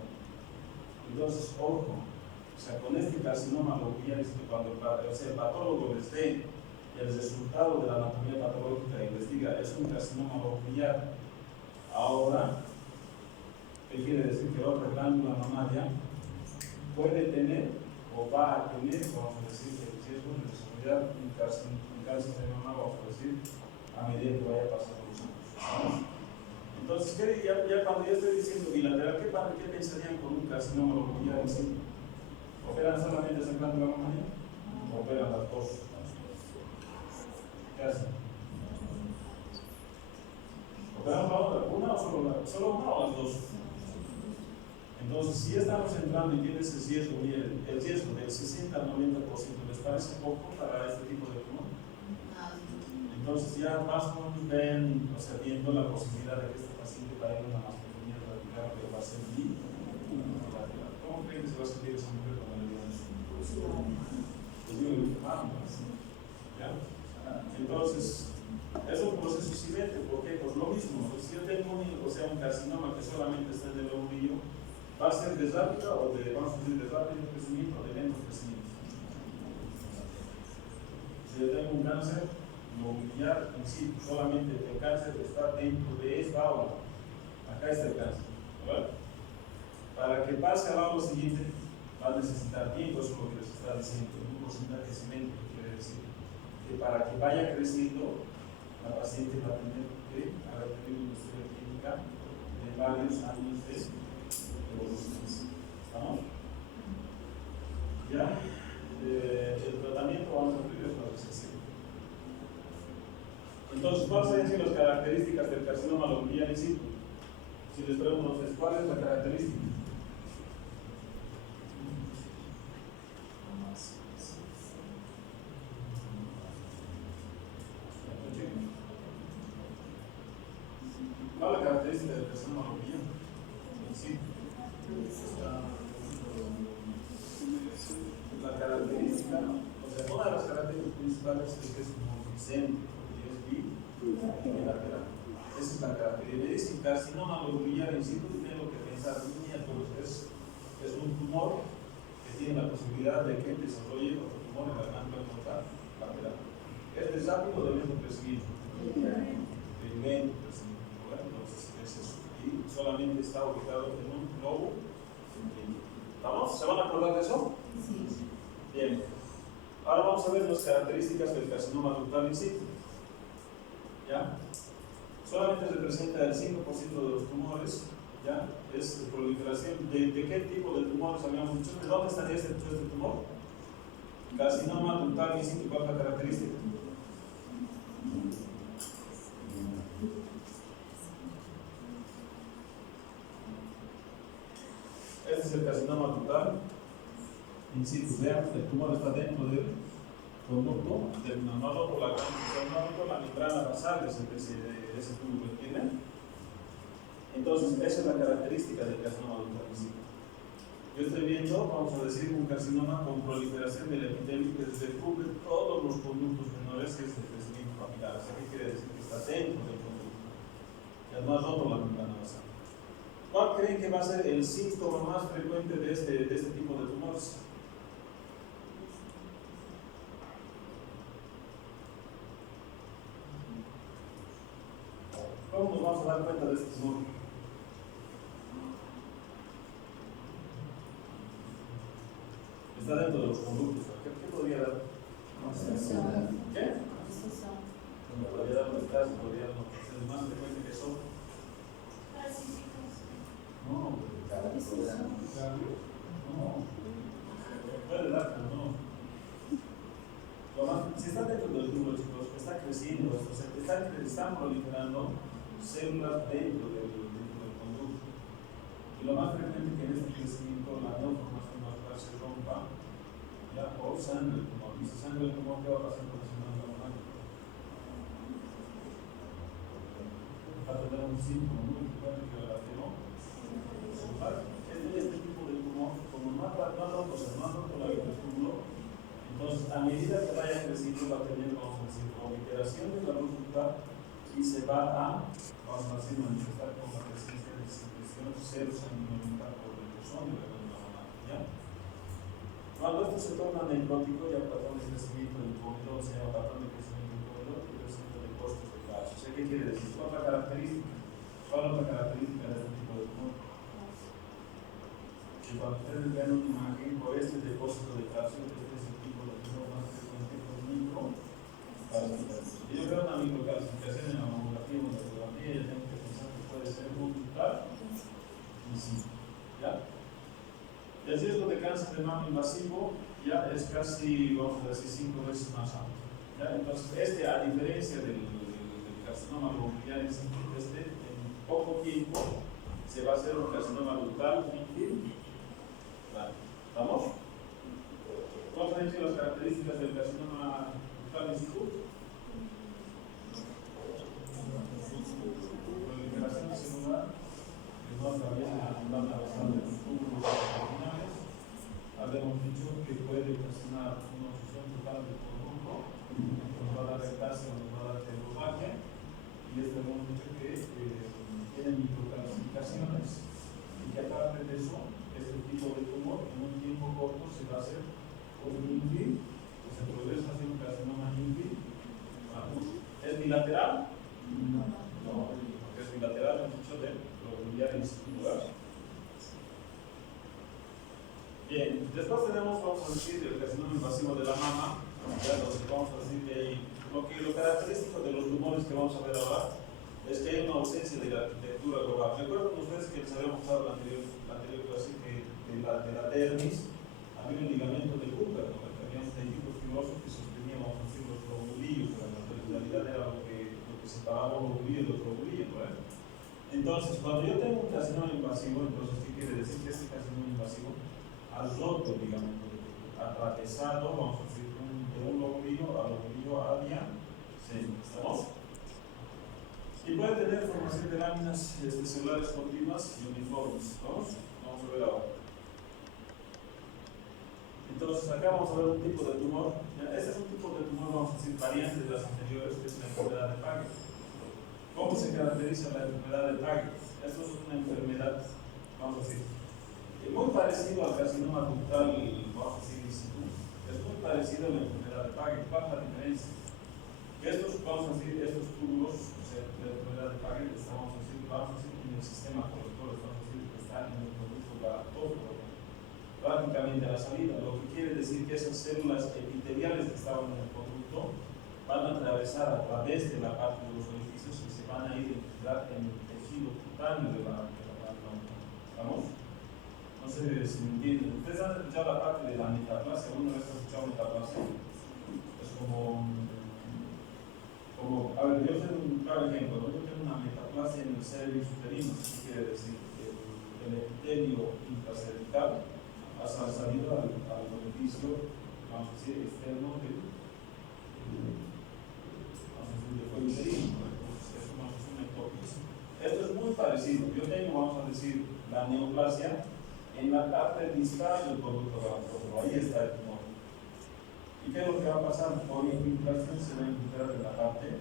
Entonces, ojo, o sea, con este carcinoma lobulillar in situ, cuando el patólogo les dé el resultado de la anatomía patológica y les diga es un carcinoma lobulillar, ahora, ¿qué quiere decir? Que la otra glándula mamaria puede tener o va a tener, vamos a decir, el riesgo de desarrollar un cáncer de mama, vamos a decir, a medida que vaya pasando los años. Entonces, ya cuando yo estoy diciendo bilateral, ¿qué pensarían con un carcinoma lobulillar in situ? ¿Operan solamente esa glándula mamaria? ¿O operan las dos? ¿Qué hacen? ¿Operan la otra? ¿Una o solo una o las dos? Entonces, si estamos entrando y tiene ese riesgo, el riesgo del 60 al 90%, ¿les parece poco para este tipo de tumor? Entonces, ya más o menos ven, o sea, viendo la posibilidad de que este paciente vaya a una mastectomía radical, pero va a ser bilateral. ¿Cómo creen que se va a sentir esa mujer cuando le digan eso? Pues digo, ¿ya? Entonces, es un proceso silente, ¿por qué? Pues lo mismo, si yo tengo un carcinoma que solamente está en el lobulillo, ¿va a ser de rápido o de, vamos a decir, de rápido crecimiento o de lento crecimiento? Si yo tengo un cáncer lobulillar in situ, solamente el cáncer está dentro de esta aula, acá está el cáncer, ¿verdad? Para que pase al aula siguiente, va a necesitar tiempo, eso es lo que les está diciendo, un porcentaje de crecimiento, quiere decir que para que vaya creciendo, la paciente va a tener que haber tenido una historia clínica de varios años de evolución. ¿Estamos? Ya, el tratamiento vamos a ver es lo que se hace. Entonces, ¿cuáles son las características del carcinoma lobulillar in situ? Si les pregunto a ustedes, ¿cuál es la característica? ¿Cuál es la característica del carcinoma lobulillar in situ? La característica, o sea, una de las características principales es que es multicéntrico y es bilateral. Esa es la característica. Me dicen carcinoma lobulillar in situ, tiene lo que pensar, es un tumor que tiene la posibilidad de que desarrolle otro tumor en la glándula frontal lateral. ¿Es de rápido o de lento crecimiento? De lento crecimiento. Entonces, es eso. Y solamente está ubicado en un globo. ¿Vamos? ¿Se van a acordar de eso? Sí. Bien, ahora vamos a ver las características del carcinoma ductal in situ. ¿Ya? Solamente representa el 5% de los tumores. ¿Ya? Es proliferación. ¿De qué tipo de tumores habíamos dicho? ¿De dónde estaría este tumor? Carcinoma ductal in situ. ¿Cuál es la característica? Este es el carcinoma ductal in situ. Vean, el tumor está dentro del conducto, no por la membrana basal de ese túbulo, ¿entienden? Entonces, esa es la característica del carcinoma ductal in situ. Yo estoy viendo, vamos a decir, un carcinoma con proliferación del epitelio que recubre todos los conductos menores, que es el crecimiento papilar. O sea, ¿qué quiere decir? Que está dentro del conducto. Ya no ha roto la membrana basal. ¿Cuál creen que va a ser el síntoma más frecuente de este tipo de tumores? ¿Cómo nos vamos a dar cuenta de este tumor? Está dentro de los conductos. ¿Qué podría dar? ¿Qué? Podría dar un caso, podría dar el más frecuente que son. No, puede dar, pero no. Si está dentro del túbulo, chicos, está creciendo, están proliferando células dentro del conducto. Y lo más frecuente que en este crecimiento la neoformación vascular se rompa, ¿ya? O sangre el tumor. Y si sangre el tumor, ¿qué va a pasar con la señal normal? Va a tener un síntoma muy frecuente que la no. Este tipo de tumor, como no ha roto la del túbulo, entonces a medida que vaya creciendo va a tener, vamos a decir, proliferación de la luz ductal y se va a, vamos a decir, manifestar con la presencia de secreción cero sanguinolenta por el bosón de la glándula malar, ¿ya? Cuando esto se torna necrótico, ya patrón de crecimiento del cómito, se llama patrón de crecimiento del cómito y crecimiento de costos de calcio. O sea, ¿qué quiere decir? ¿Cuál es la característica? ¿Cuál es la característica de este tipo de tumor? Que cuando ustedes vean una imagen por este depósito de calcio, este es el tipo de tumor más frecuente con microcalcificación. Si yo veo una microcalcificación en la mamografía o en la radiografía, yo tengo que pensar que puede ser un ductal in situ. ¿Ya? El riesgo de cáncer de mama invasivo ya es casi, vamos a decir, 5 veces más alto. ¿Ya? Entonces, a diferencia del carcinoma ganglionar in situ, en poco tiempo se va a hacer un carcinoma ductal in situ. Vale. ¿Vamos? ¿Cuáles han sido las características del carcinoma ductal in situ? Proliferación celular, que no atraviesa la membrana basal de los túbulos abdominales. Habíamos dicho que puede ocasionar una obstrucción total del conducto, nos va a dar ectasia, nos va a dar heterofagia, y esto hemos dicho que tiene microcalcificaciones y que aparte de eso, este tipo de tumor en un tiempo corto se va a hacer con un INFI, se progresa hacia un carcinoma INFI. ¿Es bilateral? No, porque es bilateral, hemos dicho de ganglionar in situ. Bien, después tenemos, vamos a decir, el carcinoma invasivo de la mama, ya vamos a decir que hay, lo característico de los tumores que vamos a ver ahora es que hay una ausencia de la arquitectura global. ¿Recuerdan ustedes que les había mostrado la anterior clase que de la dermis había un ligamento de Cooper, ¿no? Que había un tejido fibroso que sostenía, vamos a decir, los globulillos, pero la peritonealidad era lo que separaba un globulillo de otro globulillo, ¿no? Entonces, cuando yo tengo un carcinoma invasivo, entonces, ¿qué quiere decir? Que este carcinoma invasivo ha roto, digamos, atravesado, vamos a decir, de un globulillo al globulillo adyacente. ¿Estamos? Y puede tener formación de láminas celulares continuas y uniformes. ¿Vamos? Vamos a ver ahora. Entonces, acá vamos a ver un tipo de tumor. Este es un tipo de tumor, vamos a decir, variante de las anteriores, que es la enfermedad de Paget. ¿Cómo se caracteriza la enfermedad de Paget? Esto es una enfermedad, vamos a decir, muy parecido al carcinoma ductal, vamos a decir, in situ. Es muy parecido a la enfermedad de Paget. ¿Cuál es la diferencia? Que estos, vamos a decir, estos túbulos, o sea, la enfermedad de Paget, vamos a decir, en el sistema colector, vamos a decir, que está en el conducto galactófago. directamente a la salida, lo que quiere decir que esas células epiteliales que estaban en el conducto van a atravesar a través de la parte de los orificios y se van a ir a infiltrar en el tejido cutáneo de la glándula. ¿Estamos? No sé si me entienden. Ustedes han escuchado la parte de la metaplasia. ¿Alguna vez han escuchado metaplasia? Es a ver, yo tengo un claro ejemplo, ¿no? Yo tengo una metaplasia en el cerebro uterino, ¿qué quiere decir? El epitelio intracervical ha salido al orificio, vamos a decir, externo del cuello uterino, ¿no? Entonces eso vamos a hacer una ectopia. Esto es muy parecido. Yo tengo, vamos a decir, la neoplasia en la parte distal del conducto galáctico, ahí está el tumor. ¿Y qué es lo que va a pasar? Por infiltración se va a infiltrar en la parte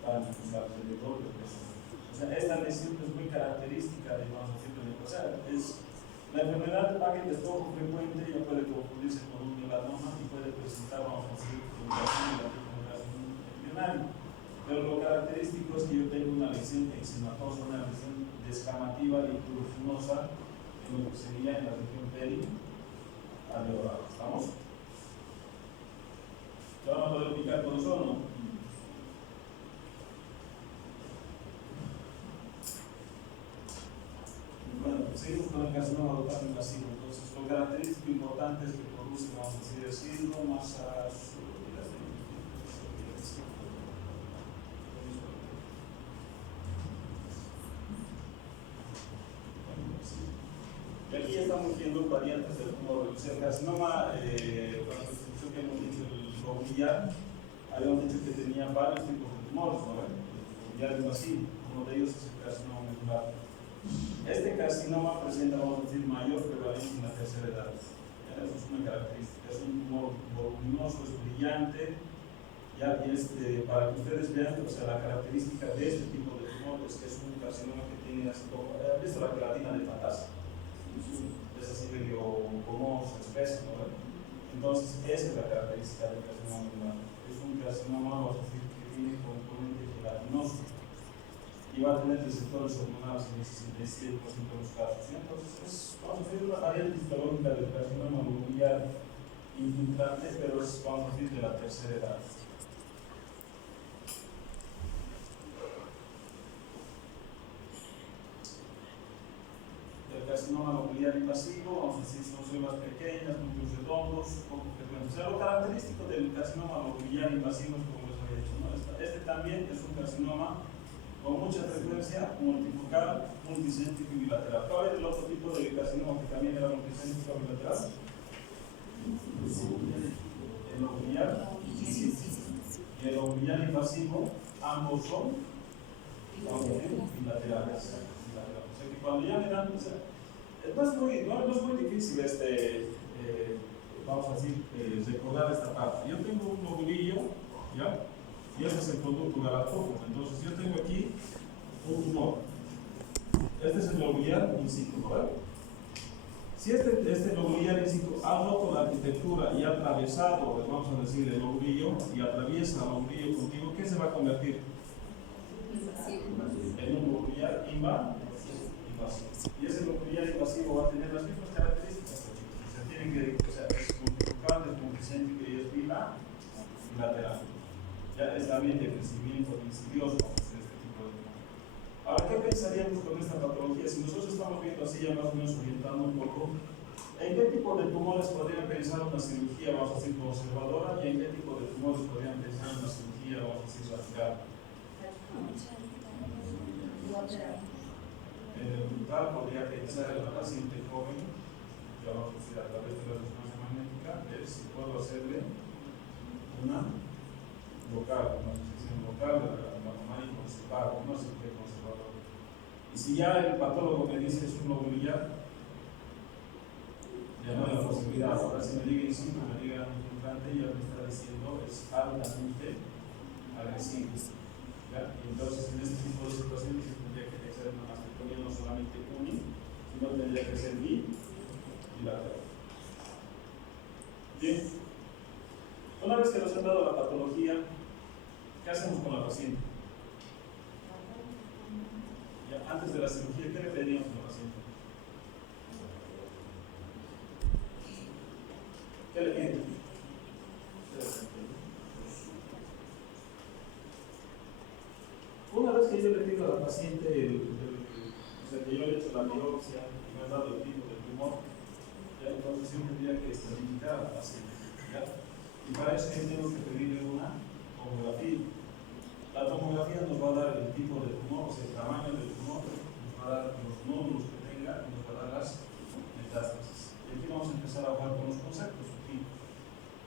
alrededor del peso. O sea, esta lesión es muy característica de, vamos a decir, o sea, es la enfermedad de Paget es poco frecuente, ya puede confundirse con un melanoma y puede presentar, vamos a decir, infiltración embrionaria. Pero lo característico es que yo tengo una lesión exematosa, una lesión descamativa y pruriginosa en lo que sería en la región peri-alveolar. ¿Estamos? ¿Lo van a poder ubicar con eso o no? Bueno, seguimos con el carcinoma local invasivo. Entonces, lo característico importante es que produce, vamos a decir, residuos, masas. Y aquí estamos viendo variantes del tumor. O sea, el carcinoma, cuando se dicho que hemos dicho el lobulillar, habíamos dicho que tenía varios tipos de tumores, ¿no? El lobulillar invasivo, uno de ellos es el carcinoma medular. Este carcinoma presenta, vamos a decir, mayor prevalencia en la tercera edad. Eso es una característica. Es un tumor voluminoso, es brillante. Ya, y para que ustedes vean, o sea, la característica de este tipo de tumor es que es un carcinoma que tiene así como, ¿has visto la queratina de fantasma? Es así medio gomoso, espeso, ¿no? Entonces, esa es la característica del carcinoma medular. Es un carcinoma, vamos a decir, que tiene componente gelatinoso y va a tener receptores hormonales en el 67% de los casos. ¿Sí? Entonces, vamos a decir, una variante histológica del carcinoma lobulillar infiltrante, pero es, vamos a decir, de la tercera edad. El carcinoma lobulillar invasivo, vamos a decir, son células pequeñas, núcleos redondos, poco frecuentes. O sea, lo característico del carcinoma lobulillar invasivo es como les había dicho, ¿no? Este también es un carcinoma con mucha frecuencia multifocal, multicéntrico y bilateral. ¿Cuál es el otro tipo de carcinoma que también era multicéntrico y bilateral? El lobulillar y el lobulillar invasivo, ambos son bilaterales. O sea que cuando ya me dan, o sea, no es muy difícil vamos a decir, recordar esta parte. Yo tengo un lobulillo, ¿ya? Y ese es el conducto galáctico. Entonces yo tengo aquí un tumor. Este es el lobulillar in situ, ¿verdad? Si este lobulillar in situ ha roto la arquitectura y ha atravesado, vamos a decir, el lobulillo y atraviesa el lobulillo contigo, ¿qué se va a convertir? En un lobulillar invasivo. Y ese lobulillar invasivo va a tener las mismas características. Se tiene que, o sea, es multifocal, es multicéntrico y es bilateral. Ya es también de crecimiento insidioso, vamos a hacer este tipo de tumor. Ahora, ¿qué pensaríamos con esta patología? Si nosotros estamos viendo así, ya más o menos orientando un poco, ¿en qué tipo de tumores podrían pensar una cirugía, vamos a decir, conservadora? ¿Y en qué tipo de tumores podrían pensar una cirugía, vamos a decir, radical? En el brutal podría pensar en la paciente joven, ya vamos a decir, a través de la resonancia magnética, ver si puedo hacerle una local, una posición local de la mamá y conservar, no se puede conservador. Y si ya el patólogo me dice es un lobulillar, ya no hay la posibilidad. Ahora, si me diga insisto, me diga infiltrante, ya me está diciendo es altamente agresivo. ¿Ya? Y entonces, en este tipo de situaciones, tendría que ser una mastectomía no solamente uni, sino tendría que ser bilateral. Bien. Una vez que nos han dado la patología, ¿qué hacemos con la paciente? Ya, antes de la cirugía, ¿qué le pedíamos a la paciente? vez que yo le pido a la paciente, o sea, que yo le he hecho la biopsia y me ha dado el tipo de tumor, ya, entonces yo tendría que estratificar a la paciente, ¿ya? Y para eso yo tengo que pedirle una tomografía. La tomografía nos va a dar el tipo de tumor, o sea, el tamaño del tumor, nos va a dar los nódulos que tenga y nos va a dar las metástasis. Y aquí vamos a empezar a jugar con los conceptos. Aquí.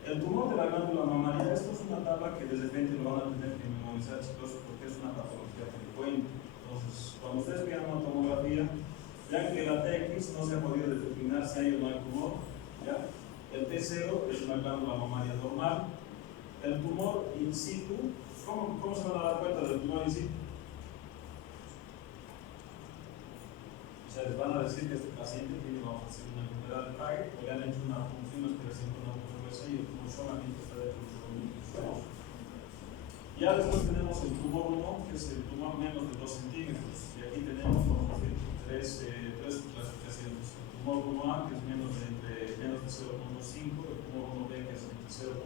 El tumor de la glándula mamaria, esto es una tabla que de repente lo van a tener que memorizar, chicos, porque es una patología frecuente. Entonces, cuando ustedes vean una tomografía, ya que la TX no se ha podido determinar si hay o no hay tumor, ¿ya? El T0 es una glándula mamaria normal. El tumor in situ, ¿cómo se van a dar cuenta del tumor in situ? O sea, les van a decir que este paciente tiene, vamos a decir, una enfermedad de Paget, o le han hecho una función especial con una controversia y el tumor solamente está dentro de los músculos. Ya después tenemos el tumor 1, que es el tumor menos de 2 centímetros. Y aquí tenemos, vamos a decir, tres clasificaciones. El tumor 1A, que es menos de 0.5, el tumor 1B, que es entre 0.5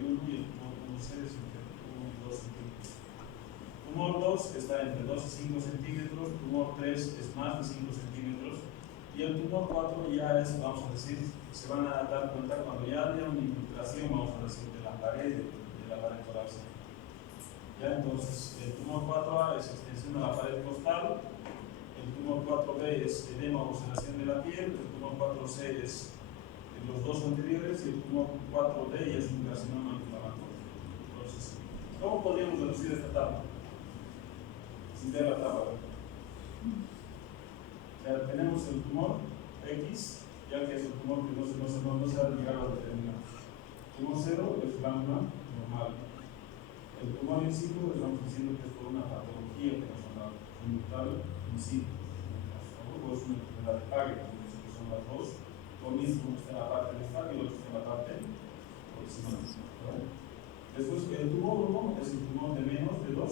y 1, y el tumor 1C es entre 1 y 2 centímetros. Tumor 2 está entre 2 y 5 centímetros, tumor 3 es más de 5 centímetros, y el tumor 4 ya es, vamos a decir, se van a dar cuenta cuando ya haya una infiltración, vamos a decir, de la pared torácica. Ya, entonces, el tumor 4A es extensión de la pared costal, el tumor 4B es edema o ulceración de la piel, el tumor 4C es los dos anteriores y el tumor 4D ya es un carcinoma inflamatorio. Entonces, ¿cómo podríamos reducir esta tabla? Sin ver la tabla. O sea, tenemos el tumor X, ya que es el tumor que no se ha llegado a determinar. Tumor 0 es glándula normal. El tumor in situ estamos diciendo que es por una patología que nos han dado, conductal in situ. O es una enfermedad de Paget, que son las dos. Lo mismo está en la parte del estadio y lo otro está en la parte proximal. Después, el tumor 1 es el tumor de menos de 2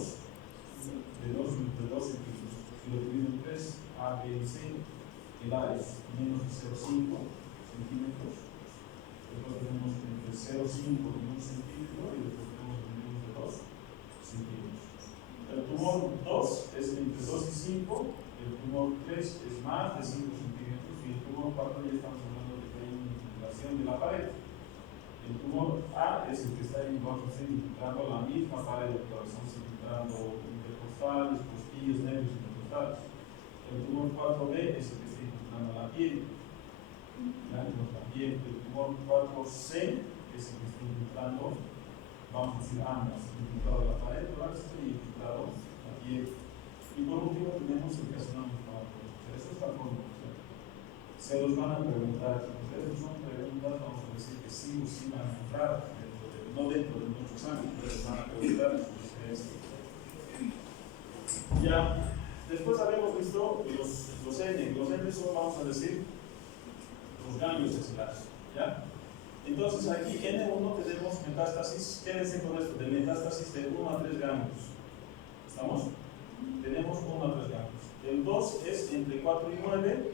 centímetros. Si lo divido en 3, A, B y C, el A es menos de 0,5 centímetros. Después tenemos entre 0,5 y 1 centímetro y después tenemos menos de 2 centímetros. El tumor 2 es entre 2 y 5, el tumor 3 es más de 5 centímetros y el tumor 4 ya estamos hablando de que hay una infiltración de la pared. El tumor A es el que está ahí, vamos a decir, infiltrando la misma pared del corazón, infiltrando intercostales, costillas, nervios intercostales. El tumor 4B es el que está infiltrando la piel. También el tumor 4C es el que está infiltrando, vamos a decir, ambas, infiltrado la pared torácica y infiltrado la piel. Y por último tenemos el carcinoma inflamatorio. Eso está con se los van a preguntar. Ustedes son preguntas, vamos a decir que sí o sí van a entrar, no dentro de nuestros ámbitos, ustedes van a preguntar. Ya, después habíamos visto los N. Los N son, vamos a decir, los ganglios celulares. ¿Ya? Entonces aquí N1 tenemos metástasis. Quédense con esto, de metástasis de 1 a 3 ganglios. ¿Estamos? Tenemos 1 a 3 ganglios. El 2 es entre 4 y 9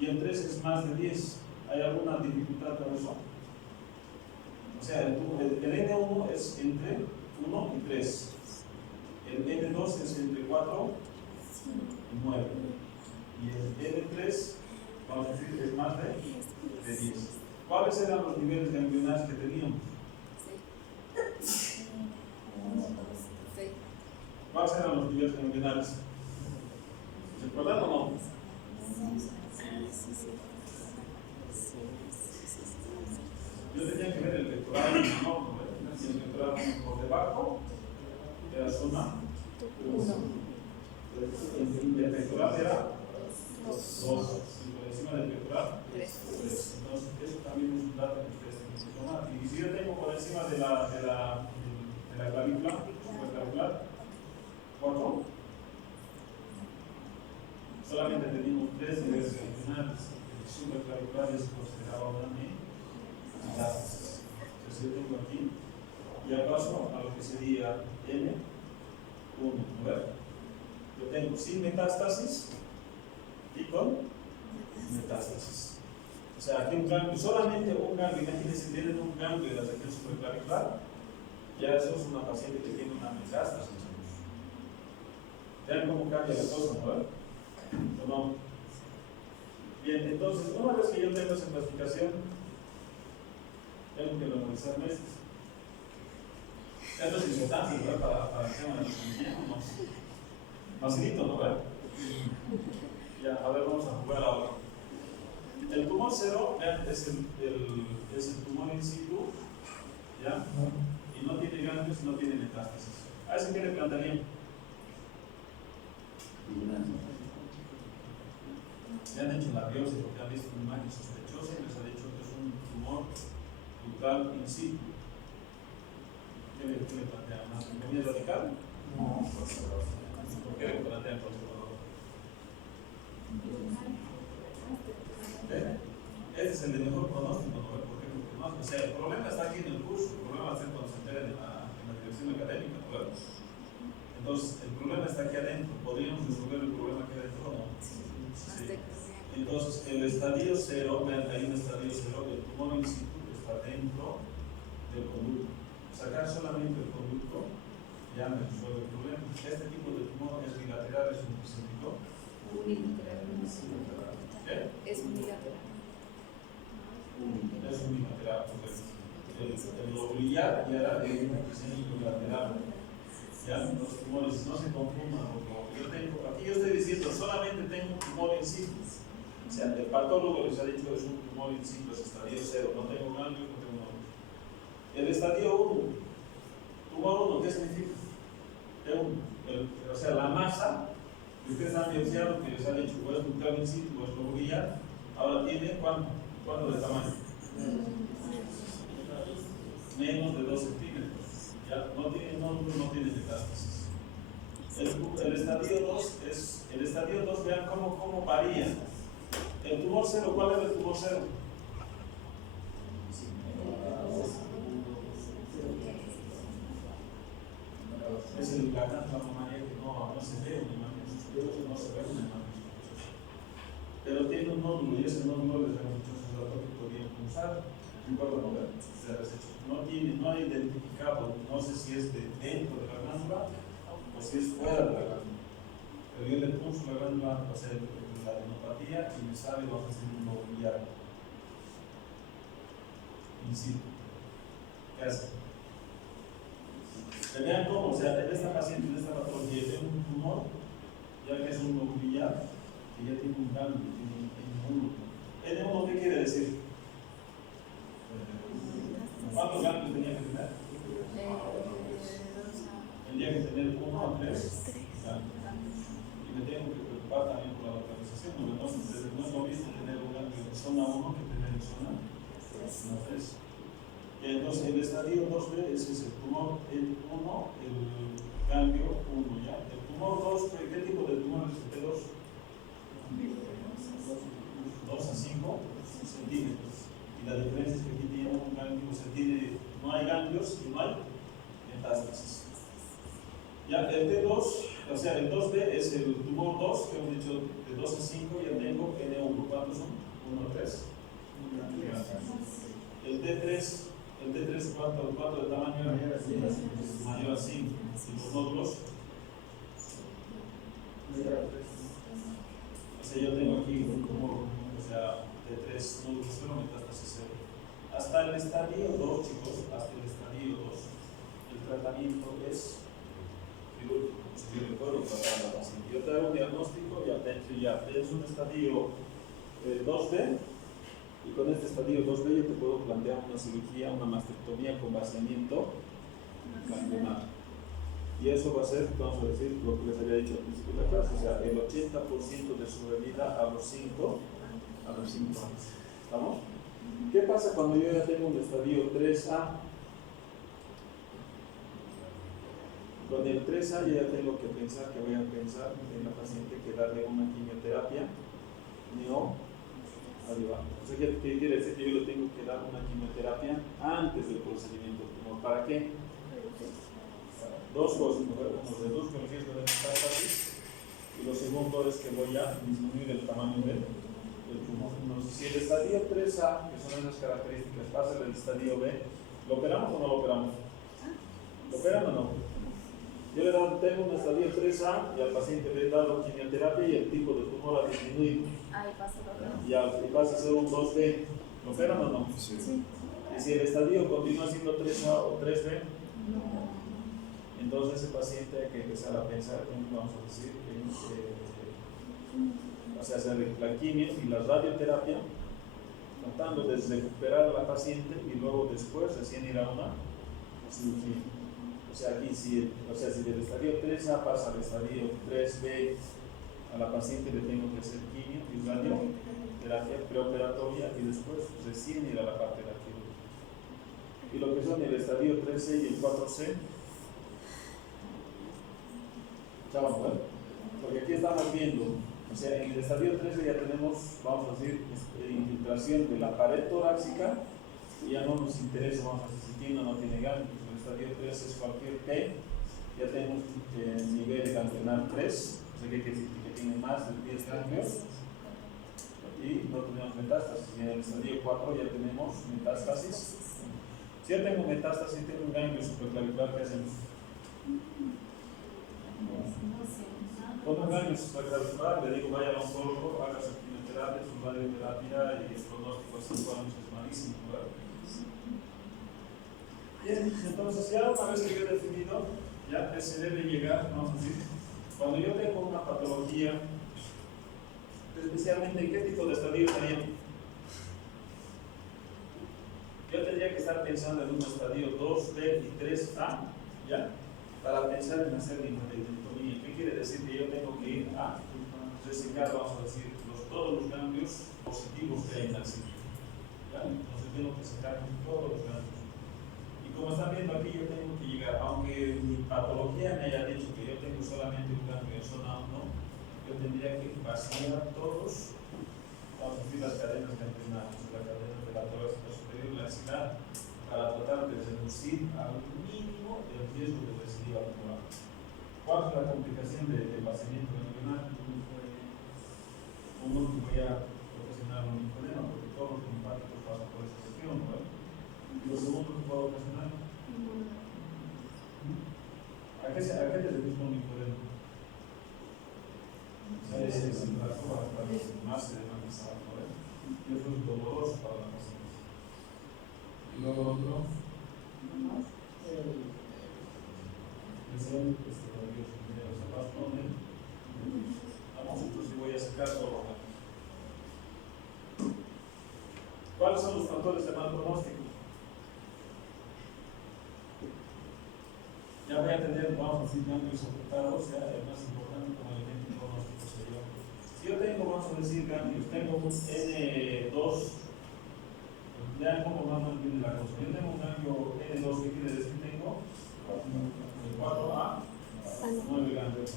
y el 3 es más de 10. ¿Hay alguna dificultad con eso? O sea, el N1 es entre 1 y 3. El N2 es entre 4 y 9. Y el N3, vamos a decir, es más de 10. ¿Cuáles eran los niveles ganglionares que teníamos? ¿Cuáles eran los niveles ganglionares? ¿Se acuerdan o no? Yo tenía que ver el pectoral, no, el pectoral por debajo era zona 1. El pectoral era 2, y por encima del pectoral 3. Entonces, eso también es un dato que ustedes tienen que tomar. Y si yo tengo por encima de la clavícula, superclavicular, 4, solamente tenemos 3 niveles ganglionares. El superclavicular es considerado una metástasis. Entonces yo tengo aquí, ya paso a lo que sería N1. A ver, yo tengo sin metástasis y con metástasis. O sea, aquí un ganglio, solamente un ganglio, imagínense, tienen un ganglio de la región superclavicular, ya eso es una paciente que tiene una metástasis. Vean cómo cambia la cosa, ¿no? ¿O no? Bien, entonces, una vez que yo tengo esa clasificación, tengo que normalizar meses. Esto es importante, ¿verdad? Para el tema de la economía, ¿no? Facilito, ¿no? ¿Verdad? Ya, a ver, vamos a jugar ahora. El tumor cero, vean, es el tumor in situ, ¿ya? Y no tiene ganglios, no tiene metástasis. ¿A ese qué le plantearían? Le han hecho la biopsia porque han visto una imagen sospechosa y les ha dicho que es un tumor ductal in situ. ¿Qué le plantean? ¿Una anatomía radical? No. ¿Por qué le plantean conservador? Ese es el de mejor pronóstico, ¿no? ¿Por qué? Porque no, o sea, el problema está aquí en el curso, el problema va a ser cuando se entere en la dirección académica, ¿no? Entonces, el problema está aquí adentro. ¿Podríamos resolver el problema aquí adentro o no? Sí. Entonces, el estadio cero, vean, hay un estadio cero, el tumor in situ está dentro del conducto. Sacar solamente el conducto ya me resuelve el problema. Este tipo de tumor es bilateral, es un específico. Unilateral. ¿Qué? Es unilateral. Es unilateral, porque el lobulillar ya era de unilateral. Ya, los tumores no se confundan, porque aquí yo estoy diciendo solamente tengo un tumor in situ. O sea, el patólogo les ha dicho que es un tumor in situ, es estadio 0, no tengo ganglio, no tengo nada. El estadio 1, tumor 1, ¿qué significa? O sea, la masa que ustedes han biopsiado, que les ha dicho que es ductal in situ, es lobulillar, ahora tiene ¿cuánto de tamaño? Menos de 2 centímetros. Ya, no tiene metástasis. El estadio 2, vean cómo varía. El tumor 0, ¿cuál es el tumor 0? Es el granuloma mamaria que no se ve una imagen sospechosa, no se ve una imagen sospechosa. Pero tiene un nódulo y ese nódulo les da muchos datos que podrían usar. ¿Recuerdan? No ha identificado, no sé si es dentro de la glándula o si es fuera de la glándula. Pero yo le pulso la glándula, o sea, la adenopatía y me sale bajo ese lobulillar in situ. ¿Qué hace? Vean cómo, o sea, en esta paciente, en esta patología, tiene un tumor, ya que es un lobulillar, que ya tiene un ganglio, tiene un N1. ¿N1 qué quiere decir? ¿Cuántos ganglios tenía que tener? Tendría que tener 1 a 3 ganglios. Y me tengo que preocupar también por la localización, porque no es lo mismo tener un ganglio en zona 1 que tener en zona 3. Y entonces el estadio 2B ese es el tumor, el 1, el ganglio 1, ¿ya? El tumor 2, ¿qué tipo de tumor es este 2? 2 a 5 centímetros. Y la diferencia es que aquí tiene un ganglio, o sea, no hay ganglios y no hay metástasis. Ya, el T2, o sea, el 2B es el tumor 2, que hemos dicho de 2 a 5, ya tengo N1. ¿Cuántos son? 1 a 3. El T3, ¿cuánto de tamaño era? Mayor a 5. Y los nódulos. O sea, yo tengo aquí un tumor, o sea, T3 nódulos 0, metástasis 0. Hasta el estadio 2, chicos, hasta el estadio 2, el tratamiento es quirúrgico. Yo le puedo tratar a la paciente. Yo te hago un diagnóstico y ya tienes un estadio 2B, y con este estadio 2B yo te puedo plantear una cirugía, una mastectomía con vaciamiento ganglionar. Y eso va a ser, vamos a decir, lo que les había dicho al principio de la clase, o sea, el 80% de sobrevida a los 5 años. ¿Estamos? ¿Qué pasa cuando yo ya tengo un estadio 3A? Con el 3A yo ya tengo que pensar en la paciente que darle una quimioterapia neoadjuvante. O sea, ¿qué quiere decir? Que yo le tengo que dar una quimioterapia antes del procedimiento del tumor. ¿Para qué? Dos cosas. Nos reduzco el riesgo de metástasis y lo segundo es que voy a disminuir el tamaño del tumor. Entonces, si el estadio 3A, que son esas características, pasa del estadio B, ¿lo operamos o no lo operamos? ¿Lo operan o no? Yo le he dado, tengo un estadio 3A y al paciente le he dado quimioterapia y el tipo de tumor ha disminuido. Ahí pasa lo otro. Y pasa a ser un 2D. ¿Lo operan o no? Sí. Y si el estadio continúa siendo 3A o 3D, No. entonces ese paciente hay que empezar a pensar, vamos a decir, o sea, hacer la quimio y la radioterapia, tratando de recuperar a la paciente y luego después recién ir a una cirugía. O sea, aquí si del estadio 3A pasa al estadio 3B, a la paciente le tengo que hacer quimio y radioterapia preoperatoria y después recién ir a la parte de la quirúrgica. Y lo que son el estadio 3C y el 4C, vamos a ver, porque aquí estamos viendo, o sea, en el estadio 13 ya tenemos, vamos a decir, infiltración de la pared torácica y ya no nos interesa, vamos a decir, si tiene o no tiene ganglios. El estadio 3 es cualquier P, ya tenemos nivel ganglionar 3, o sea que quiere decir que tiene más de 10 ganglios y no tenemos metástasis. Y en el estadio 4 ya tenemos metástasis. Si ya tengo metástasis, tengo un ganglio supraclavicular, ¿qué hacemos? Con un ganglio supraclavicular le digo vaya al oncólogo, haga su quimioterapia, su radioterapia y el pronóstico a 5 años es malísimo, ¿verdad? Bien, entonces ya una vez que yo he definido, ya que se debe llegar, vamos a decir, cuando yo tengo una patología, especialmente qué tipo de estadio estaría, yo tendría que estar pensando en un estadio 2B y 3A, ¿ya? Para pensar en hacer linfadenectomía. ¿Qué quiere decir? Que yo tengo que ir a resecar, vamos a decir, todos los ganglios positivos que hay en la sitio. Entonces tengo que sacar todos los ganglios. Y como están viendo aquí, yo tengo que llegar, aunque mi patología me haya dicho que yo tengo solamente un ganglio en zona 1, yo tendría que vaciar todos, vamos a decir, las cadenas ganglionares, la cadena de la torácica superior y la axilar, para tratar de reducir al mínimo el riesgo de recidiva tumoral. ¿Cuál es la complicación del vaciamiento ganglionar? Uno que voy a ocasionar un linfodema, porque todos los linfáticos pasan por esa gestión, ¿no? Y lo segundo que puede ocasionar, ¿a qué te refieres con linfodema? Es la forma más dematizada, ¿no? Y eso es doloroso para la paciente. Y luego otro, entonces voy a sacar todo. ¿Cuáles son los factores de mal pronóstico? Ya voy a tener, vamos a decir, ganglios afectados, ya el más importante como elemento pronóstico sería. Si yo tengo, vamos a decir, ganglios, tengo un N2, ya como más o menos viene la cosa. Yo tengo un ganglio N2, ¿qué quiere decir? Tengo el 4A, 9 ganglios,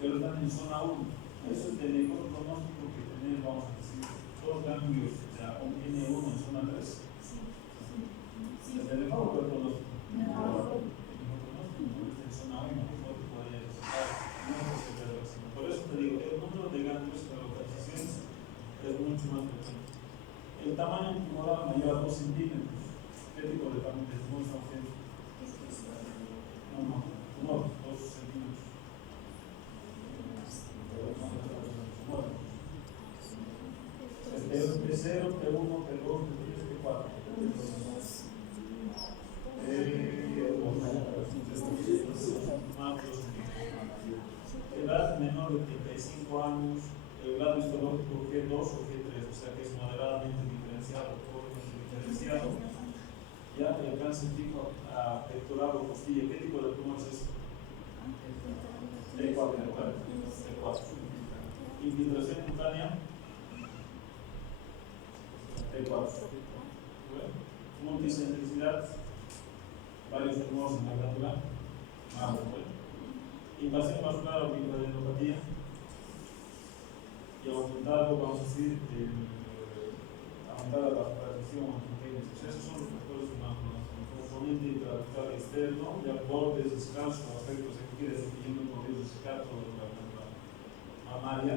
pero están en zona 1. Eso es el mejor pronóstico que tenemos, vamos a decir, dos ganglios, o sea, un N1 en zona 3. ¿Es el mejor pronóstico? Por eso te digo, el número de ganglios para localizaciones es mucho más pequeño. El tamaño tumoral mayor a 2 centímetros. ¿Qué tipo de tamaño de tumor estamos viendo? No, tumor, 2 centímetros. P0, P1, P2, P3, P4. Edad menor de 35 años, el grado histológico G2 o G3, o sea que es moderadamente diferenciado, diferenciado. Ya el cáncer tipo pectoral o costilla, ¿qué tipo de tumor es este? T4, T4. Infiltración cutánea, T4. Multicentricidad, varios tumores en la glándula, invasión vascular o linfadenopatía, y aumentado, vamos a decir, aumentada la vascularización o angiogenesis. Esos son los factores humanos. Componente intraocular externo, ya bordes descansos o aspectos que quiere decir que yo no he podido descartar todo la glándula mamaria.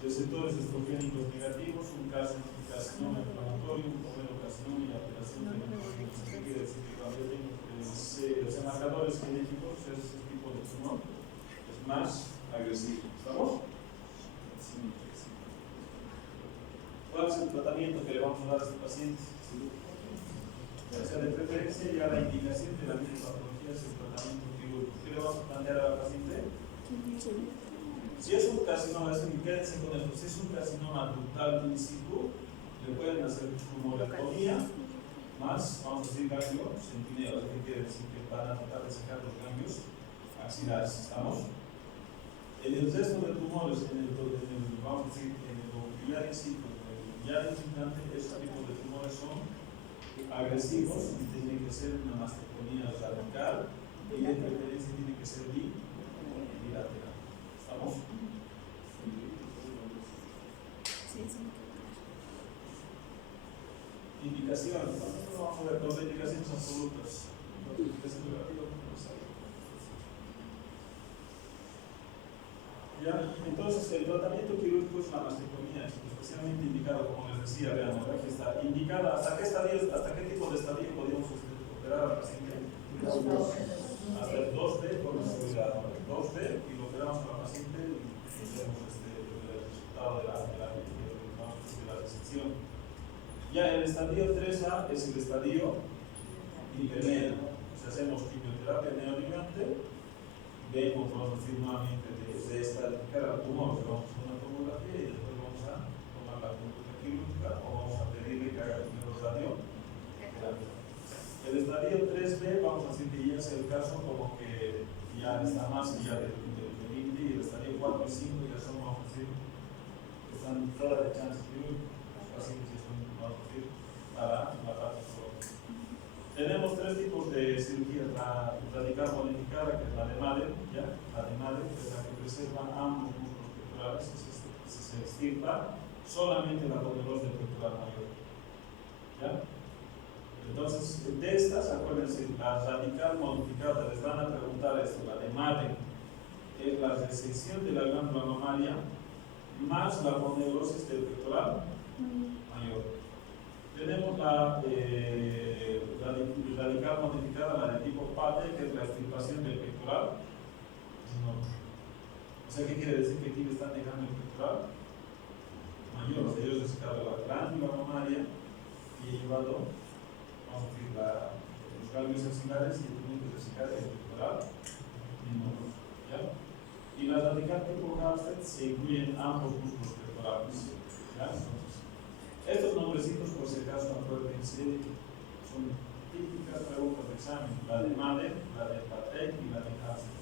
Receptores estrogénicos negativos, un carcinoma inflamatorio, un pomerocarcinoma y alteración de la. ¿Qué quiere decir? Que cuando yo tengo marcadores genéticos, ese tipo de tumor es más agresivo. ¿Estamos? ¿Cuál es el tratamiento que le vamos a dar a este paciente? O sea, de preferencia ya la indicación de la patología es el tratamiento quirúrgico. ¿Qué le vamos a plantear al paciente? Si es un carcinoma, quédense con esto, si es un carcinoma ductal in situ, le pueden hacer tumorectomía más, vamos a decir, ganglio centinela, que quiere decir que van a tratar de sacar los ganglios axilares. ¿Estamos? En el resto de tumores, vamos a decir, en el ovular in situ, en el ovular infiltrante, este tipo de tumores son agresivos y tienen que ser una mastectomía radical y de preferencia tiene que ser bilateral. ¿Estamos? Indicaciones. Vamos a ver dos indicaciones absolutas. ¿Ya? Entonces, el tratamiento quirúrgico es una mastectomía, especialmente indicado, como les decía, vean, aquí está indicada. ¿Hasta qué tipo de estadio podríamos operar al paciente? Hasta el 2D con seguridad. 2D y lo operamos al paciente y vemos el resultado de la resección. Ya el estadio 3A es el estadio intermedio. Si hacemos quimioterapia neoadjuvante, vemos, vamos a decir nuevamente, de estadificar al tumor, vamos a hacer una tomografía y después vamos a tomar la conducta quirúrgica o vamos a pedirle que haga primero radioterapia. El estadio 3B, vamos a decir que ya es el caso como que ya está más allá del límite, y el estadio 4 y 5 ya son, vamos a decir, que están fuera de chances quirúrgicos, así que son, vamos a decir, para la parte oncológica. Tenemos tres tipos de cirugía: la radical modificada, que es la de Madden, ¿ya? La de Madden, que es la que preserva ambos músculos pectorales, se extirpa solamente la aponeurose del pectoral mayor, ¿ya? Entonces, de estas, acuérdense, la radical modificada, les van a preguntar esto, la de Madden, es la resección de la glándula mamaria más la aponeurosis del pectoral mayor. Tenemos la radical modificada, la de tipo PATE, que es la extirpación del pectoral. No. O sea, ¿qué quiere decir? Que aquí le están dejando el pectoral mayor. O sea, ellos resecado la glándula mamaria y he llevado, vamos a decir, los ganglios axilares y tienen que resecar el pectoral menor. ¿Ya? Y la radical tipo Halsted se incluyen ambos músculos pectorales. ¿Ya? Estos nombrecitos, por si acaso, acuérdense, son típicas preguntas de examen: la de Madden, la de Patek y la de Halsted.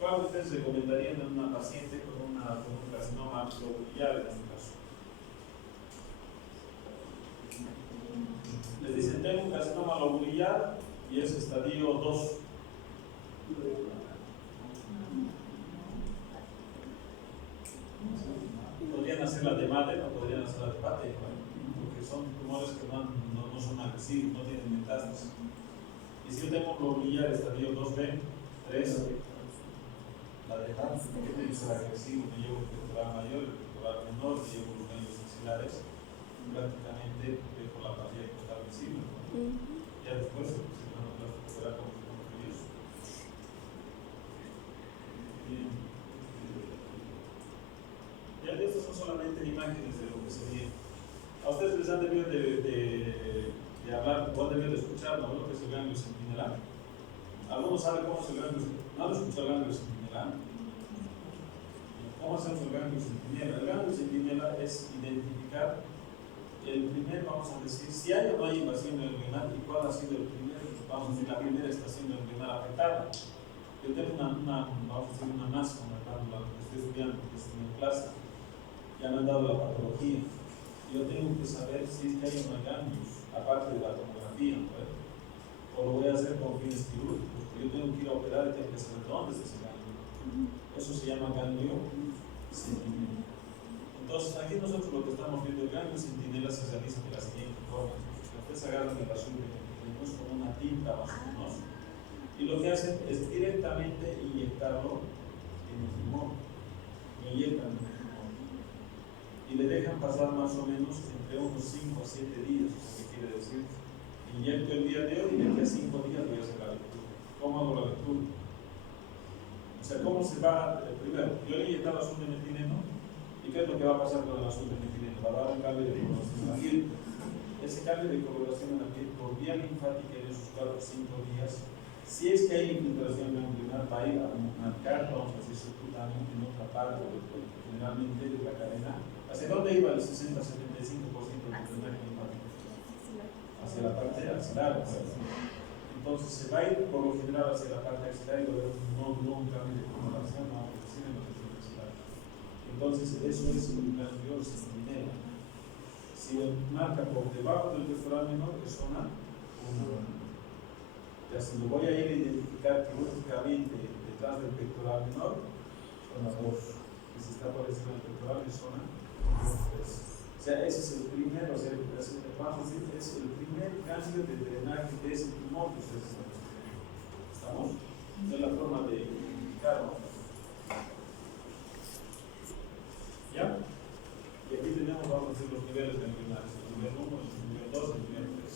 ¿Cuál ustedes recomendarían en una paciente con un carcinoma lobular en este caso? Les dicen: tengo un carcinoma lobular y es estadio 2. Podrían hacer la de Madden o podrían hacer la de Patek, ¿no? Porque son tumores que no son agresivos, no tienen metástasis. Y si yo tengo lobular estadio 2B, 3, la de Halsted, que tiene que ser agresivo, me llevo el pectoral mayor, el pectoral menor, me llevo los ganglios axilares, prácticamente dejo la partida costal visible, ¿no? Ya después se van a recuperar como curioso. Bien. Ya estas son solamente imágenes de lo que se viene. A ustedes les han debido de hablar, o han debido de escuchar, ¿no? Lo que es el ganglio centinelar. ¿Algunos saben cómo es el ganglio centinelar? ¿No han escuchado el ganglio centinelar? ¿Cómo hacemos el ganglio centinela? El ganglio centinela es identificar el primer, vamos a decir, si hay o no hay invasión neuronal y cuál ha sido el primer, vamos a decir, la primera estación neuronal afectada. Yo tengo vamos a decir, una masa con la glándula que estoy estudiando, que es neoplasia. Ya me han dado la patología. Yo tengo que saber si es que hay o no hay ganglios, aparte de la tomografía, ¿no? O lo voy a hacer con fines quirúrgicos, porque yo tengo que ir a operar y tengo que saber dónde está ese ganglio. Eso se llama ganglio centinela. Entonces, aquí nosotros lo que estamos viendo, el ganglio centinela se realiza de la siguiente forma. Ustedes agarran el azul que tenemos con una tinta más o menos, y lo que hacen es directamente inyectarlo en el tumor. Lo inyectan en el tumor. Y le dejan pasar más o menos entre unos 5 a 7 días. ¿Qué quiere decir? Inyecto el día de hoy y de aquí a 5 días voy a hacer la lectura. ¿Cómo hago la lectura? O sea, ¿cómo se va? Primero, yo le he inyectado azul de metileno, ¿y qué es lo que va a pasar con el azul de metileno? Va a dar un cambio de coloración en la piel. Ese cambio de coloración en la piel por vía linfática en esos 4 o 5 días, si es que hay infiltración ganglionar, va a ir a marcar, vamos a decir, subcutáneo en otra parte, generalmente de la cadena. ¿Hacia dónde iba el 60-75% del drenaje linfático? Hacia la parte axilar. Entonces se va a ir por lo general hacia la parte axilar y va a haber un cambio de coloración, vamos a decir, en la región axilar. Entonces eso es un ganglio centinela. Si marca por debajo del pectoral menor, es zona 1. Ya si lo voy a ir a identificar quirúrgicamente detrás del pectoral menor, zona 2. Y si está por encima del pectoral, es zona 3. O sea, ese es el primero, o sea, vamos a decir, es el primer cambio de drenaje de ese tumor que ustedes están estudiando. ¿Estamos? Esa es la forma de identificarlo. ¿Ya? Y aquí tenemos, vamos a decir, los niveles ganglionares. El nivel 1, el nivel 2, el nivel 3.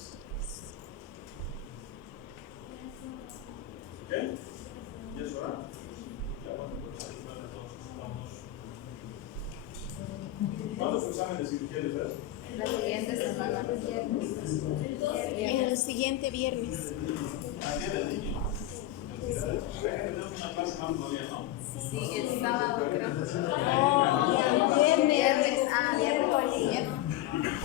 ¿Ok? ¿Y eso va? Ya, bueno, pues ahí van entonces, vamos. ¿Cuándo fue examen de cirugía de ver? La siguiente semana. El siguiente viernes. Ayer el niño. Tenemos una clase más todavía, ¿no? Sí, el sábado creo. Viernes. Viernes. Ah, viernes.